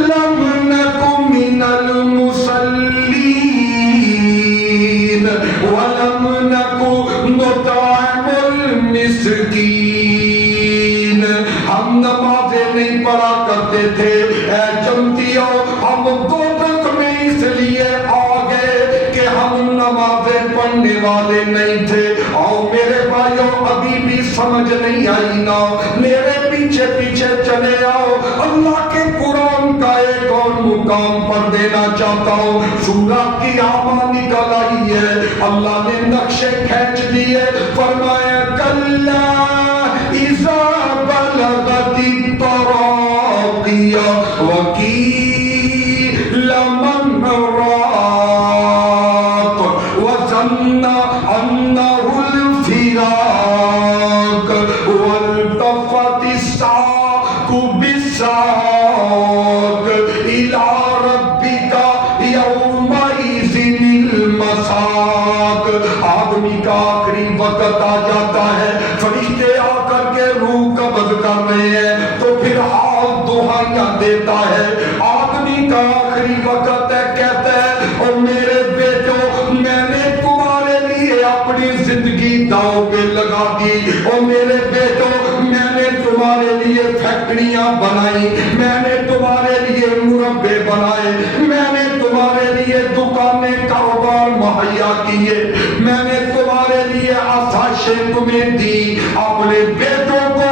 لم نک من المصلین ولم نک نطعم المسکین. ہم نمازیں نہیں پڑھا کرتے تھے, اے جنتیوں ہم دوزخ میں اس لیے آ گئے کہ ہم نمازیں پڑھنے والے نہیں تھے. اور میرے بھائیوں ابھی بھی سمجھ نہیں آئی نا, میرے پیچھے پیچھے چلے آؤ. اللہ کے قرآن کا ایک اور مقام پر دینا چاہتا ہوں. سورہ قیامہ نکل آئی ہے, اللہ نے نقشے کھینچ دیے, فرمایا کلا اذا بلغت التراقی وقیل من راق ظن انه الفراق والتفت الساق بالساق الى ربك يومئذ المساق. آدمی کا آخری وقت آ جاتا ہے، فرشتے آ کر کے روح قبض کر رہے ہیں تو پھر حال دہائیاں دیتا ہے. آدمی کا آخری وقت ہے، کہتا ہے او میرے بیٹو میں نے تمہارے لیے اپنی زندگی داؤ پہ لگا دی. او میرے بیٹو میں نے تمہارے لیے فیکٹریاں بنائی، میں نے تمہارے لیے مربے بنائے، میں نے تمہارے لیے دکانیں کاروبار مہیا کیے، میں نے تمہارے لیے آسائشیں تمہیں دی. اپنے بیٹوں کو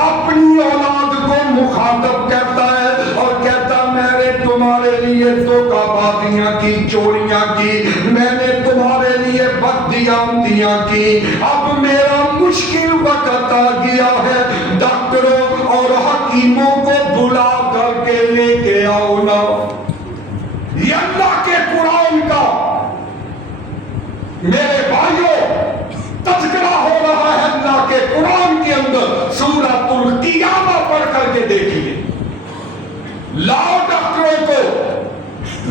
اپنی اولاد کو مخاطب کرتا ہے اور کہتا میں نے تمہارے لیے دھوکہ بازیاں کی، چوریاں کی، میں نے تمہارے لیے بددیانتیاں کی. اب میرا مشکل وقت آ گیا ہے، ڈاکٹروں اور حکیموں کو بلا کر کے لے کے آؤ نا. یہ اللہ کے قرآن کا میرے بھائیوں تذکرہ ہو رہا ہے. اللہ کے قرآن کے اندر سورۃ القیامہ پڑھ کر کے دیکھیے. لاؤ ڈاکٹروں کو،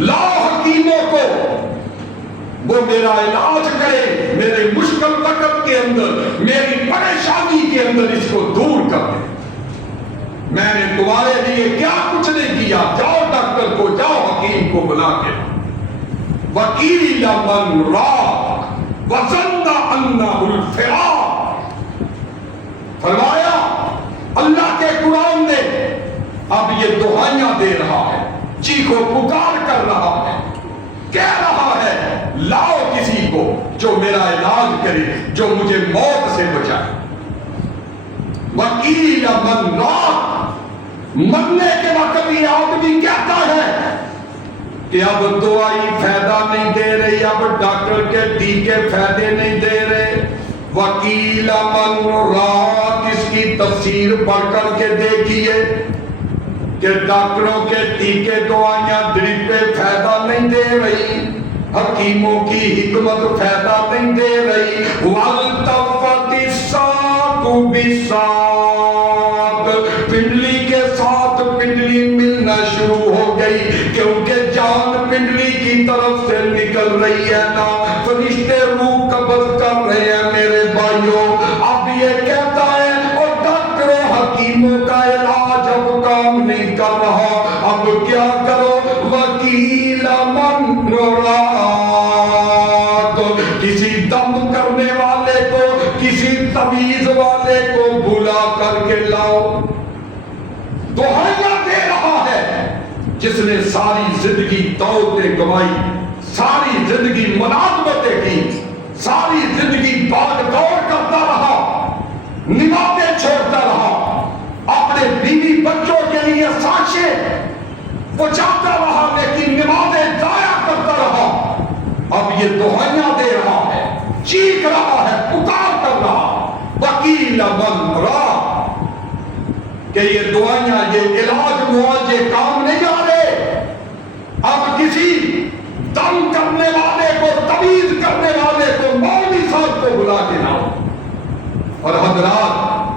لاؤ حکیموں کو، وہ میرا علاج کرے میرے مشکل وقت کے اندر، میری پریشانی کے اندر اس کو دور کر دے. میں نے تمہارے لیے کیا کچھ نہیں کیا. جاؤ ڈاکٹر کو، جاؤ حکیم کو بلا کے. وکیل من راق وظن انہ الفراق. فرمایا اللہ کے قرآن نے اب یہ دعائیاں دے رہا ہے، چیخو پکار کر رہا ہے، کہہ رہا ہے لاؤ کسی کو جو میرا علاج کرے، جو مجھے موت سے بچائے. وکیل من راق. مرنے کے وقت یہ آدمی کہتا ہے کہ اب دوائی فائدہ نہیں دے رہی، اب ڈاکٹر کے ٹیکے فائدے نہیں دے رہے. وکیل من راق اس کی تفسیر پڑھ کر کے دیکھیے کہ ڈاکٹروں کے ٹیکے دوائیاں ڈرپیں فائدہ نہیں دے رہی، حکیموں کی حکمت فائدہ نہیں دے رہی. والتفت الساق بالساق. پنڈلی کے ساتھ پنڈلی ملنا شروع ہو گئی کیونکہ جان پنڈلی کی طرف سے نکل رہی ہے نا. فرشتے روح قبض کر رہے ہیں میرے بھائیوں. اب یہ کہتا ہے اور ڈاکٹروں حکیموں کا علاج اب کام نہیں کر رہا، اب کیا کرو. وکیل من راق. کسی دم کرنے والے کو، کسی تعویذ والے کو بلا کر کے لاؤ. دعائیاں دے رہا ہے جس نے ساری زندگی دولتیں گوائی، ساری زندگی ملازمتیں کی، ساری زندگی بھاگ دوڑ کرتا رہا، نمازیں چھوڑتا رہا، اپنے بیوی بچوں کے لیے سانچے بچاتا رہا لیکن نمازیں ضائع کرتا رہا. اب یہ دعائیاں دے رہا ہے، چیخ رہا ہے، پکار کر رہا. وکیل من راق. کہ یہ دعائیاں، یہ علاج معالجے کام نہیں آ رہے. اب کسی دم کرنے والے کو، تعویذ کرنے والے کو، مولوی صاحب کو بلا کے لاؤ. اور حضرات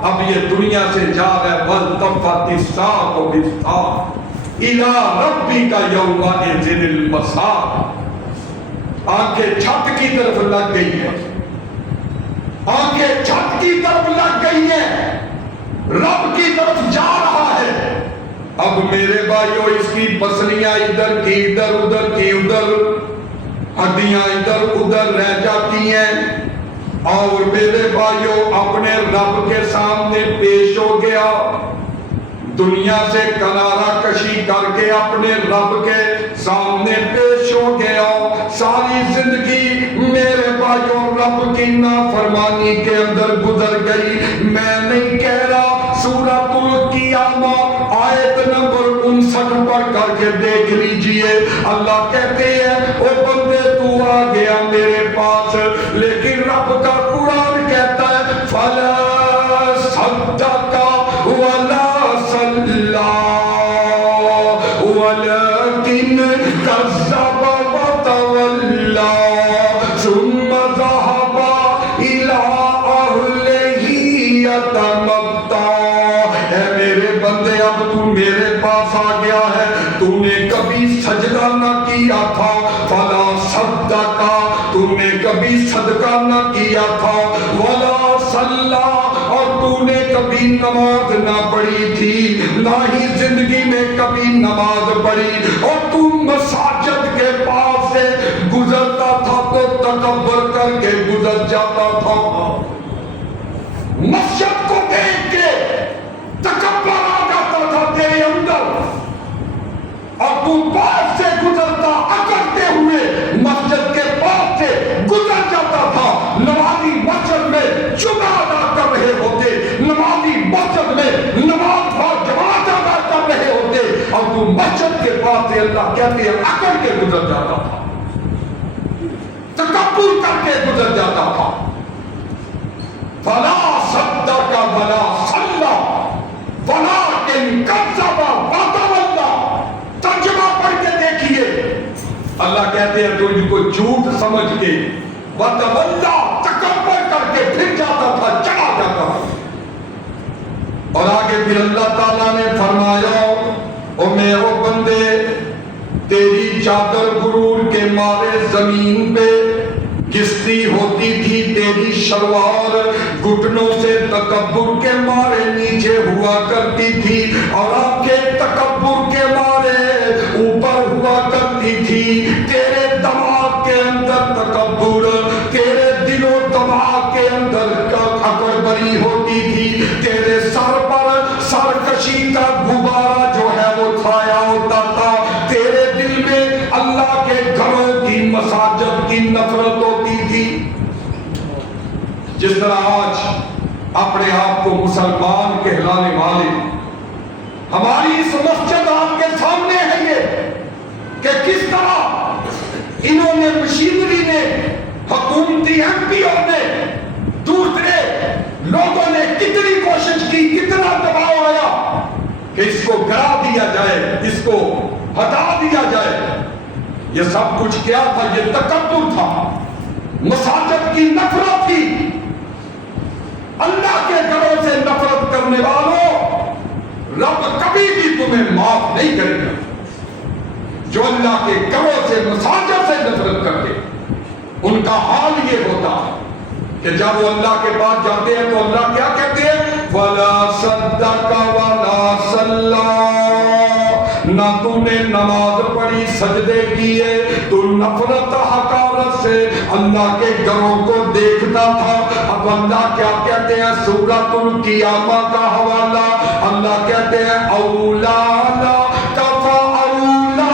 اب یہ دنیا سے جا رہا ہے. والتفت الساق بالساق الی ربک یومئذ المساق. آنکھیں چھت کی طرف لگ گئی ہیں، آنکھیں چھت کی طرف لگ گئی ہیں، رب کی طرف جا رہا ہے. اب میرے بھائیوں اس کی پسلیاں ادھر کی ادھر، ادھر کی ادھر، ہڈیاں ادھر ادھر رہ جاتی ہیں. اور میرے بھائیوں اپنے رب کے سامنے پیش ہو گیا، دنیا سے کنارہ کشی کر کے اپنے رب کے سامنے پیش ہو گیا. ساری زندگی میرے بھائیوں رب کی نافرمانی کے اندر گزر گئی. میں نہیں کہہ رہا، سورۃ القیامہ آیت نمبر 59 پڑھ کر کے دیکھ لیجئے. اللہ کہتے ہیں او بندے تو آ گیا میرے پاس، لیکن رب کا قرآن کہتا ہے فلا صدق ولا صلی ولكن كذب وتولى ثم میرے پاس آ گیا ہے. تو نے کبھی سجدہ نہ کیا تھا فلا صدقا, تو نے کبھی صدقہ نہ کیا تھا ولا صلی, اور تو نے کبھی نماز نہ پڑھی تھی, نہ ہی زندگی میں کبھی نماز پڑھی, اور تو مساجد کے پاس سے گزرتا تھا تو تکبر کر کے گزر جاتا تھا. مسجد کو دیکھ کے تکبر آ جاتا تھا تیرے اندر, اور تو پاس سے گزرتا اکڑتے ہوئے مسجد کے پاس سے گزر جاتا تھا. نمازی مسجد میں جمعہ ادا کر رہے ہوتے, نمازی مسجد میں نماز اور جماعت ادا کر رہے ہوتے, اور تو مسجد کے پاس سے اللہ کہتے ہیں اکڑ کے گزر جاتا تھا, تکبر کر کے گزر جاتا تھا. فلا صدق ولا صلی ولکن کذب وتولی. ترجمہ پڑھ کے دیکھیے, اللہ کہتے ہیں تو ان کو جھوٹ سمجھ کے وتولی, تکبر کر کے پھر جاتا تھا, چلا جاتا تھا. اور آگے پھر اللہ تعالیٰ نے فرمایا او میرے بندے, تیری چادر غرور کے مارے زمین پہ گستی ہوتی تھی, تیری شلوار گھٹنوں سے تکبر کے مارے نیچے ہوا کرتی تھی, اور آنکھیں تکبر کے مارے اوپر ہوا کرتی تھی. تیرے دماغ کے اندر تکبر, تیرے دل و دماغ کے اندر اکڑ بری ہوتی تھی. تیرے سر پر سرکشی کا غبارہ جو ہے وہ چھایا ہوتا تھا. تیرے دل میں اللہ کے گھروں کی, مساجد کی نفرت ہوتی تھی. جس طرح آج اپنے آپ کو مسلمان کہلانے والے, ہماری اس مسجد آپ کے سامنے ہے یہ کہ کس طرح انہوں نے, مشینری نے, حکومتی ایم پیوں نے, دوسرے لوگوں نے کتنی کوشش کی, کتنا دباؤ آیا کہ اس کو گرا دیا جائے, اس کو ہٹا دیا جائے. یہ سب کچھ کیا تھا؟ یہ تکبر تھا, مساجد کی نفرت تھی. اللہ کے گھروں سے نفرت کرنے والوں, رب کبھی بھی تمہیں معاف نہیں کرے گا. جو اللہ کے گھروں سے, مساجد سے نفرت کرتے, ان کا حال یہ ہوتا کہ جب وہ اللہ کے پاس جاتے ہیں تو اللہ کیا کہتے ہیں؟ وَلَا صَدَّقَ وَلَا صَلَّى, نہ تو نے نماز پڑھی, سجدے کیے, تو نفرت حقارت سے اللہ کے گھروں کو دیکھتا تھا. اب اللہ کیا کہتے ہیں؟ سورۃ القیامہ کا حوالہ, اللہ کہتے ہیں اولا لک فاولا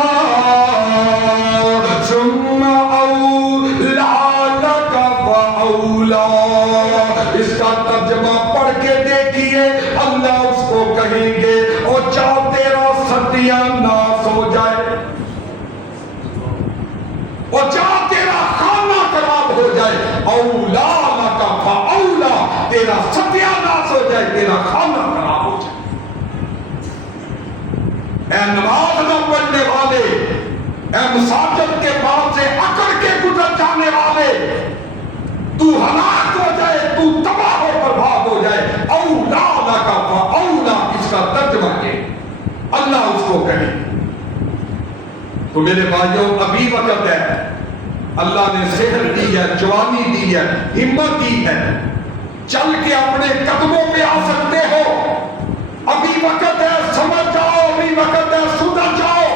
ثم اولا لک فاولا. اس کا ترجمہ پڑھ کے دیکھیے, اللہ اس کو کہیں گے او جا تیرا ستیہ ناس ہو جائے, او جا تیرا خانہ خراب ہو جائے. اولا لک فاولا, تیرا ستیہ ناس ہو جائے, تیرا خانہ خراب ہو جائے. اے نماز نہ پڑھنے والے, اے مساجد کے پاس سے اکڑ کے گزر جانے والے, تو ہلاک ہو جائے, تو تباہ و برباد ہو جائے. اولا لک فاولا, اس کا ترجمہ ہے اللہ اس کو کہے. تو میرے بھائیوں, ابھی وقت ہے, اللہ نے صحت دی ہے, جوانی دی ہے, ہمت دی ہے, چل کے اپنے قدموں پہ آ سکتے ہو. ابھی وقت ہے, سمجھ جاؤ, ابھی وقت ہے, سدھر جاؤ,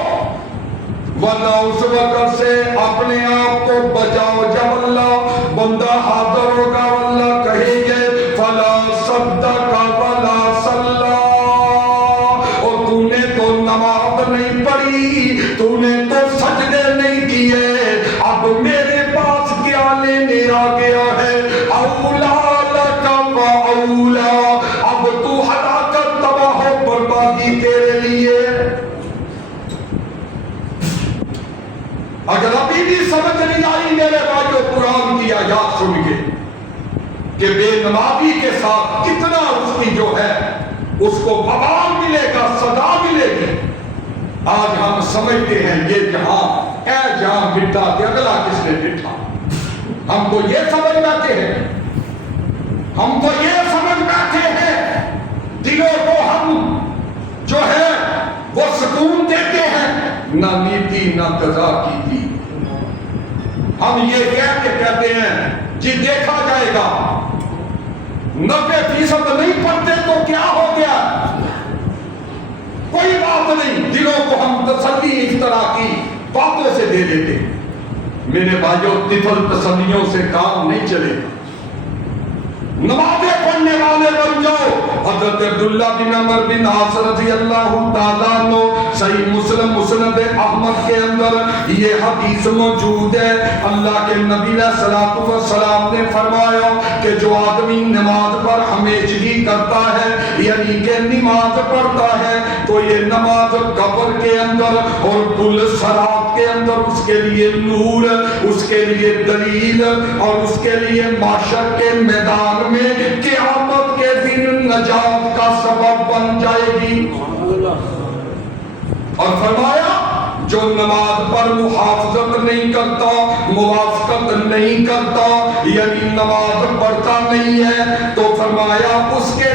ورنہ اس وقت سے اپنے آپ کو بچاؤ جب اللہ بندہ حاضر ہوگا. اللہ کہیں گے فلا صدق ولا صلی, اور تو نے تو نماز نہیں پڑھی, تو نے تو سجدے نہیں کیے, اب میرے پاس کیا لینے آ گیا ہے؟ اولا لک فاولا, اب تو ہلاکت, تباہ و بربادی تیرے لیے. اگر ابھی بھی سمجھ نہیں آئی میرے بھائیو, قرآن کی آیات سن کے کہ بے نمازی کے ساتھ کتنا اس کی جو ہے اس کو وبال ملے گا, صدا ملے گی. آج ہم سمجھتے ہیں یہ جہاں, اے جہاں مٹا کہ اگلا کس نے مٹا. ہم کو یہ سمجھ بیٹھے ہیں, ہم کو یہ سمجھ بیٹھے ہیں, دلوں کو ہم جو ہے نہ نیتی نہ قضا کی تھی۔ ہم یہ کہہ کے کہتے ہیں جی دیکھا جائے گا، 90% نہیں پڑھتے تو کیا ہو گیا، کوئی بات نہیں، دلوں کو ہم تسلی اس طرح کی باتوں سے دے دیتے۔ میرے بھائیوں، طفل تسلیوں سے کام نہیں چلے، نمازیں پڑھنے والے بن جاؤ۔ حضرت عبداللہ بن عمر بن عاص رضی اللہ تعالیٰ عنہ، صحیح مسلم مسند احمد کے اندر یہ حدیث موجود ہے، اللہ کے نبی علیہ الصلوۃ والسلام نے فرمایا کہ جو آدمی نماز پر ہمیشگی کرتا ہے، یعنی کہ نماز پڑھتا ہے، تو یہ نماز قبر کے اندر اور پل صراط کے اندر اس کے لیے نور، اس کے لیے دلیل اور اس کے لیے معاشر کے میدان میں قیامت کے دن نجات کا سبب بن جائے گی۔ اور فرمایا جو نماز پر محافظت نہیں کرتا، موافقت نہیں کرتا، یعنی نماز پڑھتا نہیں ہے، تو فرمایا اس کے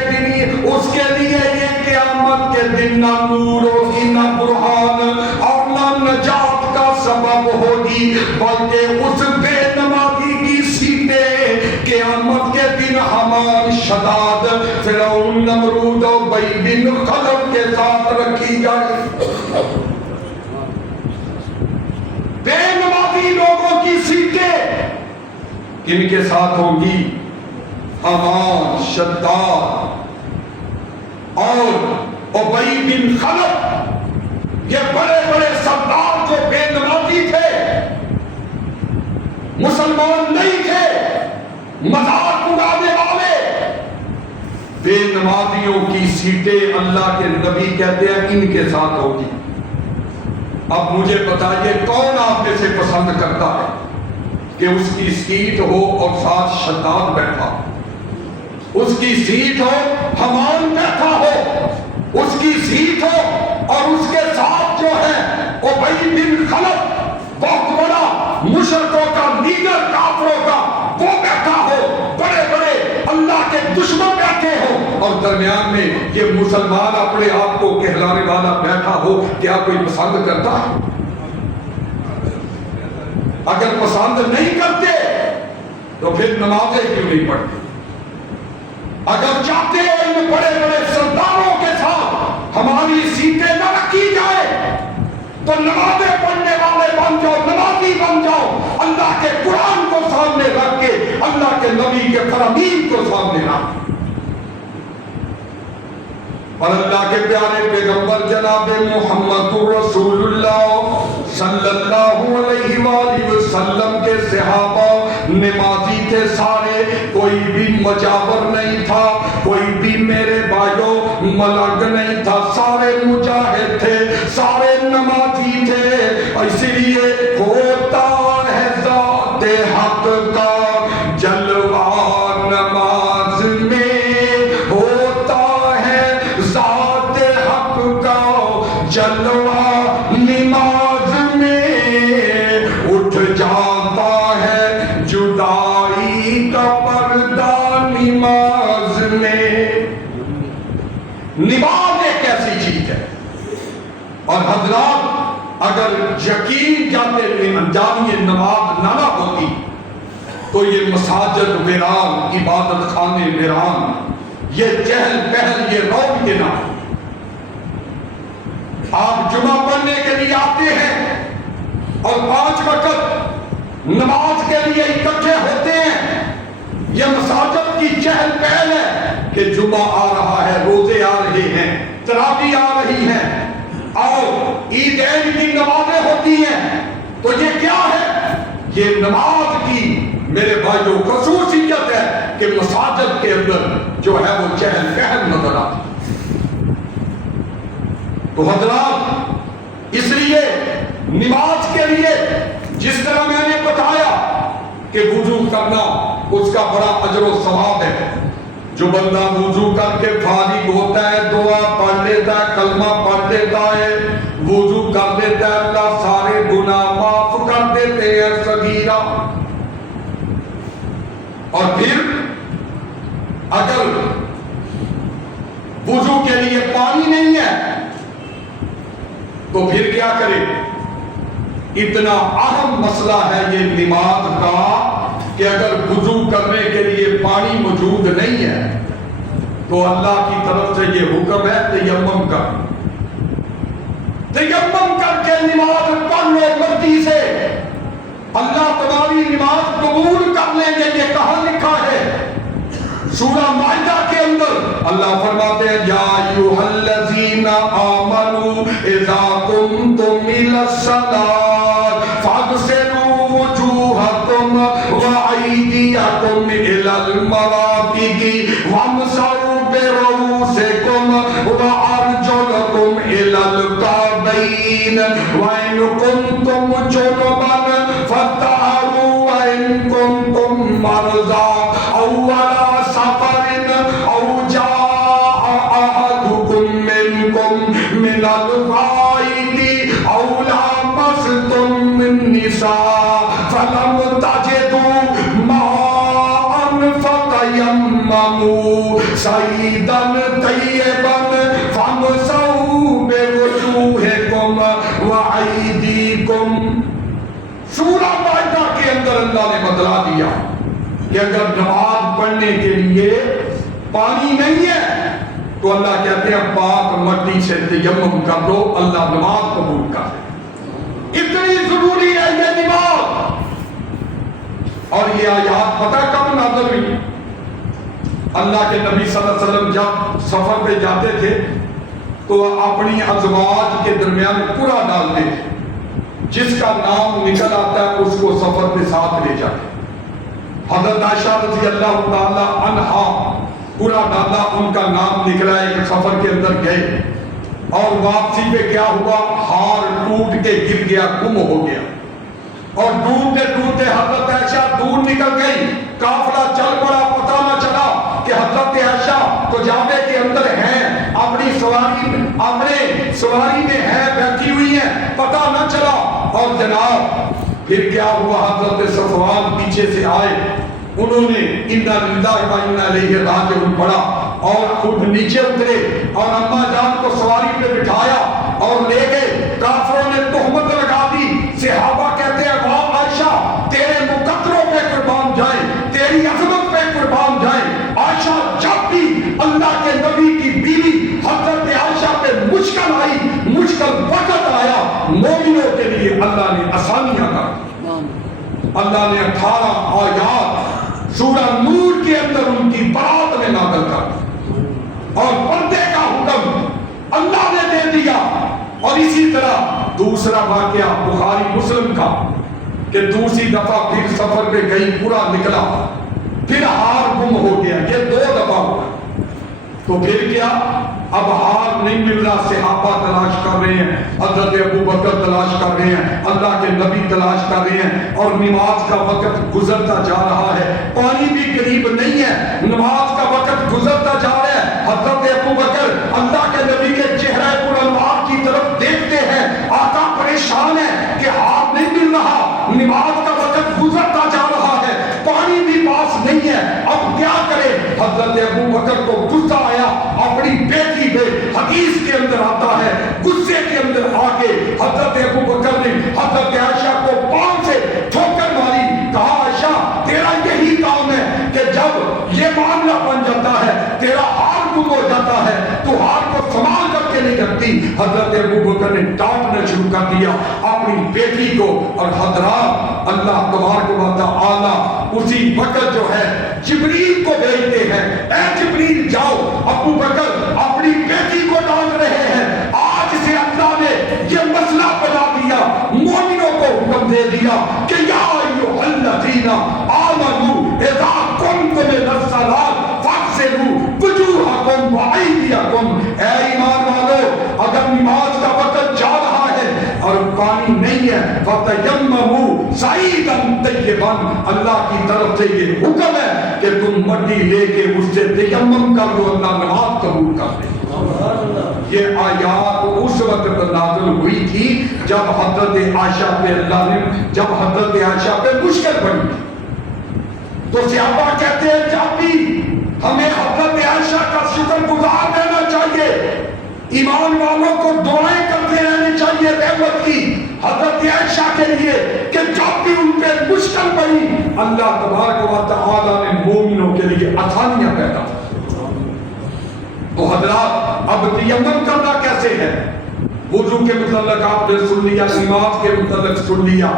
لیے یہ قیامت کے دن نہ نور ہوگی، نہ برہان اور نہ نجات کا سبب ہوگی، بلکہ اس بے نمازی کی سیٹیں قیامت کے دن حمان شداد فرعون نمرود و ابی بن خلف کے ساتھ رکھی جائے۔ بے نمازی لوگوں کی سیٹیں کن کے ساتھ ہوں گی؟ حمان شداد اور ابی بن خلف، یہ بڑے بڑے سردار جو بے نمازی تھے، مسلمان نہیں تھے، مذاق اڑانے والے، بے نمازیوں کی سیٹیں اللہ کے نبی کہتے ہیں ان کے ساتھ ہوگی۔ اب مجھے بتائیے کون آپ میں سے پسند کرتا ہے کہ اس کی سیٹ ہو اور ساتھ شداد بیٹھا، اس کی سیٹ ہو حمان بیٹھا ہو، اس کی سیٹ ہو اور اس کے ساتھ جو ہے ابی بن خلف بہت بڑا مشرکوں کا لیڈر کافروں کا وہ بیٹھا ہو، بڑے بڑے اللہ کے دشمن بیٹھے ہو، اور درمیان میں یہ مسلمان اپنے آپ کو کہلانے والا بیٹھا ہو، کیا کوئی پسند کرتا ہے؟ اگر پسند نہیں کرتے تو پھر نمازیں کیوں نہیں پڑھتے؟ اگر چاہتے ہو ان بڑے بڑے سرداروں کے ساتھ ہماری سیٹیں نہ رکھی جائے تو نمازیں پڑھنے والے بن جاؤ، نمازی بن جاؤ، اللہ کے قرآن کو سامنے رکھ کے، اللہ کے نبی کے فرامین کو سامنے رکھ۔ اور اللہ کے پیارے پیغمبر جناب محمد رسول اللہ صلی اللہ علیہ وآلہ وسلم کے صحابہ نمازی تھے سارے، کوئی بھی مجاور نہیں تھا، کوئی بھی میرے بھائیوں ملنگ نہیں تھا، سارے مجاہد تھے، سارے نمازی تھے۔ اسی لیے ہوتا ہے ذات حق کا جلوہ نماز میں، ہوتا ہے ذات حق کا جلوہ نماز میں، اٹھ جاتا ہے جدائی کا پردہ نماز میں۔ نماز ایک ایسی چیز ہے، اور حضرات اگر یقین جانیے نماز نہ ہوتی تو یہ مساجد ویران، عبادت خانے ویران، یہ چہل پہل، یہ رونق کے نہ۔ آپ جمعہ پڑھنے کے لیے آتے ہیں اور 5 وقت نماز کے لیے اکٹھے ہوتے ہیں، یہ مساجد کی چہل پہل ہے کہ جمعہ آ رہا ہے، روزے آ رہے ہیں، تراویح آ رہی ہیں اور عیدین کی نمازیں ہوتی ہیں، تو یہ کیا ہے؟ یہ نماز کی میرے بھائیوں خصوصیت ہے کہ مساجد کے اندر جو ہے وہ چہل پہل نظر آتی۔ تو حضرات اس لیے نماز کے لیے جس طرح میں نے بتایا کہ وضو کرنا اس کا بڑا اجر و ثواب ہے، جو بندہ وضو کر کے فارغ ہوتا ہے، دعا پڑھ لیتا ہے، کلمہ پڑھ لیتا ہے، وضو کر لیتا ہے، اللہ سارے گناہ معاف کر دیتے ہیں صغیرہ۔ اور پھر اگر وضو کے لیے پانی نہیں ہے تو پھر کیا کرے؟ اتنا اہم مسئلہ ہے یہ نماز کا کہ اگر وضو کرنے کے لیے پانی موجود نہیں ہے تو اللہ کی طرف سے یہ حکم ہے تیمم کر کے نماز پڑھ لو مرضی سے، اللہ تمہاری نماز قبول کر لیں گے۔ یہ کہاں لکھا ہے؟ سورہ مائدہ کے اندر اللہ فرماتے ہیں یا ایھا الذین آمنوا اذا قمتم الی الصلاۃ فاغسلوا وجوہکم وایدیکم الی المرافق وامسحوا برؤوسکم وارجلکم الی الکعبین وان کنتم جنبا فطہروا وان کنتم مرضی او علی سفر او جاء احدکم منکم من الغائط او لامستم النساء فلم تجدوا ماء فتیمموا صعیدا طیبا فامسحوا بوجوہکم وایدیکم۔ سورہ مائدہ کے اندر اللہ نے بتلا دیا کہ اگر نماز پڑھنے کے لیے پانی نہیں ہے تو اللہ کہتے ہیں پاک مٹی سے تیمم کر دو، اللہ نماز قبول کر دے۔ اتنی ضروری ہے یہ نماز۔ اور یہ آیات پتہ کب نازل ہوئی؟ اللہ کے نبی صلی اللہ علیہ وسلم جب سفر پہ جاتے تھے تو اپنی ازواج کے درمیان قرعہ ڈالتے تھے، جس کا نام نکل آتا ہے اس کو سفر پہ ساتھ لے جاتے۔ حضرت عائشہ رضی اللہ تعالی عنہا پورا ڈالا، ان کا نام نکلا، ایک سفر کے اندر گئے اور واپسی پہ کیا ہوا، ہار ٹوٹ کے گر گیا، گم ہو گیا، اور ڈھونڈتے ڈھونڈتے حضرت عائشہ دور نکل گئی، قافلہ چل پڑا، پتہ نہ چلا کہ حضرت عائشہ تو جامع کے اندر ہیں، اپنی سواری میں ہے، بیٹھی ہوئی ہیں، پتہ نہ چلا۔ اور جناب پھر کیا ہوا، حضرت صفوان پیچھے سے آئے، انہوں نے انا للہ و انا الیہ راجعون پڑھا اور خود نیچے اترے اور اماں جان کو سواری پہ بٹھایا اور لے گئے۔ کافروں نے تہمت لگا دی، صحابہ کہتے ہیں واہ عائشہ تیرے مقدروں پہ قربان جائیں، تیری عظمت پہ قربان جائیں۔ عائشہ جب بھی اللہ کے نبی کی بیوی حضرت عائشہ پہ مشکل آئی، مشکل وقت آیا، مومنوں کے لیے اللہ نے آسانیاں کر، اللہ نے 18 آیات سورہ نور کے اندر ان کی برات میں نازل کر اور پردے کا حکم اللہ نے دے دیا۔ اور اسی طرح دوسرا واقعہ بخاری مسلم کا کہ دوسری دفعہ پھر سفر پہ گئی، پورا نکلا، پھر ہار گم ہو گیا، یہ 2 دفعہ ہوا۔ تو پھر کیا، اب ہار نہیں مل رہا، صحابہ تلاش کر رہے ہیں، حضرت ابو بکر تلاش کر رہے ہیں، اللہ کے نبی تلاش کر رہے ہیں، اور نماز کا وقت گزرتا جا رہا ہے، پانی بھی قریب نہیں ہے، نماز کا وقت گزرتا جا رہا ہے۔ حضرت ابو بکر اللہ کے نبی کے چہرہ پر انوار کی طرف دیکھتے ہیں، آقا پریشان ہے کہ ہار نہیں مل رہا، نماز کا وقت گزرتا جا رہا ہے، پانی بھی پاس نہیں ہے، اب کیا کرے؟ حضرت ابو بکر کو غصہ آیا اپنی بیٹی پہ، حدیث کے اندر آتا ہے غصے کے اندر آ کے حضرت ابو بکر نے حضرت عائشہ کو پاؤں سے ٹھوکر ماری، کہا عائشہ تیرا یہی کام ہے کہ جب یہ معاملہ بن جاتا ہے تیرا ہار گم ہو جاتا ہے، تو ہار کو سنبھال کر کے نہیں رکھتی۔ حضرت ابو بکر نے ڈانٹنا شروع کر دیا اپنی بیٹی کو، اور حضرات اللہ تبارک و تعالی اسی وقت جو ہے جبریل کو بھیجتے ہیں، اے جبریل جاؤ، ابو بکر اپنی بیٹی کو ڈانٹ رہے ہیں، آج سے اللہ نے یہ مسئلہ بنا دیا، مومنوں کو حکم دے دیا کہ یا ایھا الذین آمنوا اذا قمتم الی الصلاۃ فاغسلوا وجوہکم وایدیکم۔ اے ایمان والو اگر نماز کا وقت جا رہا ہے اور پانی نہیں ہے، فتیمموا صعیدا طیبا، اللہ کی طرف سے یہ حکم ہے کہ تم مٹی لے کے اس سے تیمم کر لو، اللہ نماز قبول کر لے۔ یہ آیات اس وقت نازل ہوئی تھی جب حضرت عائشہ پہ اللہ نے، جب حضرت عائشہ پہ مشکل پڑی، تو صحابہ کہتے ہیں جب بھی ہمیں حضرت عائشہ کا شکر گزار رہنا چاہیے، ایمان والوں کو دعائیں کرتے رہنے چاہیے رحمت کی، حضرت عائشہ کے لیے کہ جب بھی ان پہ مشکل پڑی اللہ تبارک و تعالی نے مومنوں کے لیے آسانیاں پیدا کی۔ تو حضرات اب تیمم کرنا کیسے ہے؟ وضو کے متعلق آپ نے سن لیا، نماز کے متعلق سن لیا۔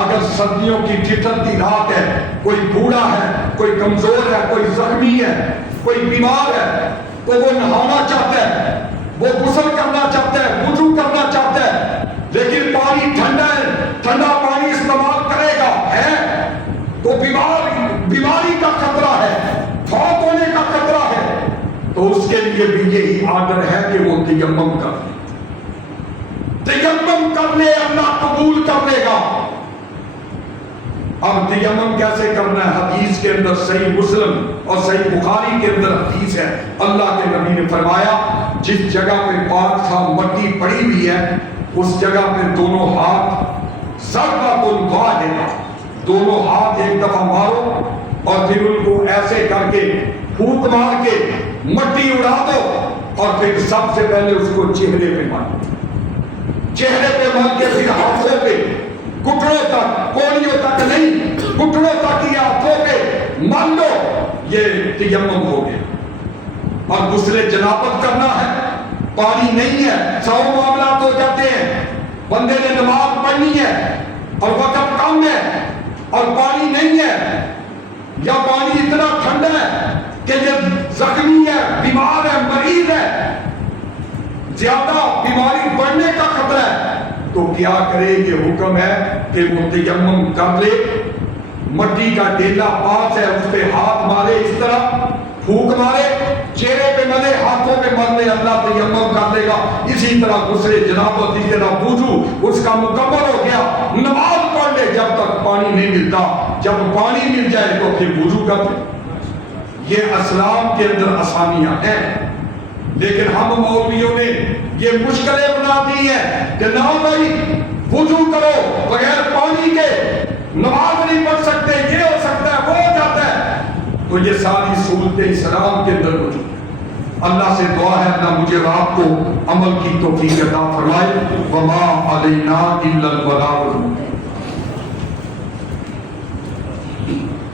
اگر سردیوں کی ٹھٹھرتی رات ہے، کوئی بوڑھا ہے، کوئی کمزور ہے، کوئی زخمی ہے، کوئی بیمار ہے، تو وہ نہانا چاہتا ہے، وہ غسل کرنا چاہتا ہے، وضو کرنا چاہتا ہے، لیکن پانی ٹھنڈا ہے، ٹھنڈا پانی استعمال کرے گا ہے تو بیماری کا خطرہ ہے، فوت ہونے کا خطرہ ہے، تو اس کے لیے بھی یہی آرڈر ہے کہ وہ تیمم کر لے۔ تیمم کر لے، اللہ قبول کر لے گا۔ اب تیمم کیسے کرنا ہے؟ حدیث کے اندر صحیح مسلم اور صحیح بخاری کے اندر حدیث ہے، اللہ کے نبی نے فرمایا جس جگہ پہ پاک صاف مٹی پڑی ہوئی ہے اس جگہ پہ دونوں ہاتھ ضربۃ واحدہ، دونوں ہاتھ ایک دفعہ مارو اور پھر ان کو ایسے کر کے پھونک مار کے مٹی اڑا دو اور پھر سب سے پہلے اس کو چہرے پہ مارو، چہرے پہ مار کے پھر ہاتھوں پہ، گھٹنوں تک، کوڑیوں تک نہیں، گھٹنوں تک یا ہاتھوں پہ مار لو، یہ تیمم ہو گیا۔ اور دوسرے جنابت کرنا ہے، پانی نہیں ہے، 100 معاملات ہو جاتے ہیں، بندے نے نماز پڑھنی ہے اور وقت کم ہے اور پانی نہیں ہے، یا پانی اتنا ٹھنڈا ہے کہ یہ زخمی ہے، بیمار ہے، مریض ہے، زیادہ بیماری بڑھنے کا خطرہ ہے، تو کیا کرے؟ یہ حکم ہے کہ وہ تیمم کر لے، مٹی کا ڈیلا پاس ہے اس پہ ہاتھ مارے، اس طرح پھونک مارے، چہرے پہ ملے، ہاتھوں پہ ملے، اللہ تیمم کر لے گا۔ اسی طرح غسل جنابت، اسی طرح وضو اس کا مکمل ہو گیا، نماز پڑھ لے جب تک پانی نہیں ملتا، جب پانی مل جائے تو پھر وضو کر لے۔ یہ اسلام کے اندر آسانیاں ہیں، لیکن ہم مولویوں نے یہ مشکلیں بنا دی ہیں کہ نہ بھائی وضو کرو بغیر پانی کے نماز نہیں پڑھ سکتے، یہ ہو سکتا ہے، وہ ہو جاتا ہے۔ تو یہ ساری صورتیں اسلام کے اندر موجود ہیں۔ اللہ سے دعا ہے اللہ مجھے اور آپ کو عمل کی توفیق عطا فرمائے۔ وما علینا الا البلاغ۔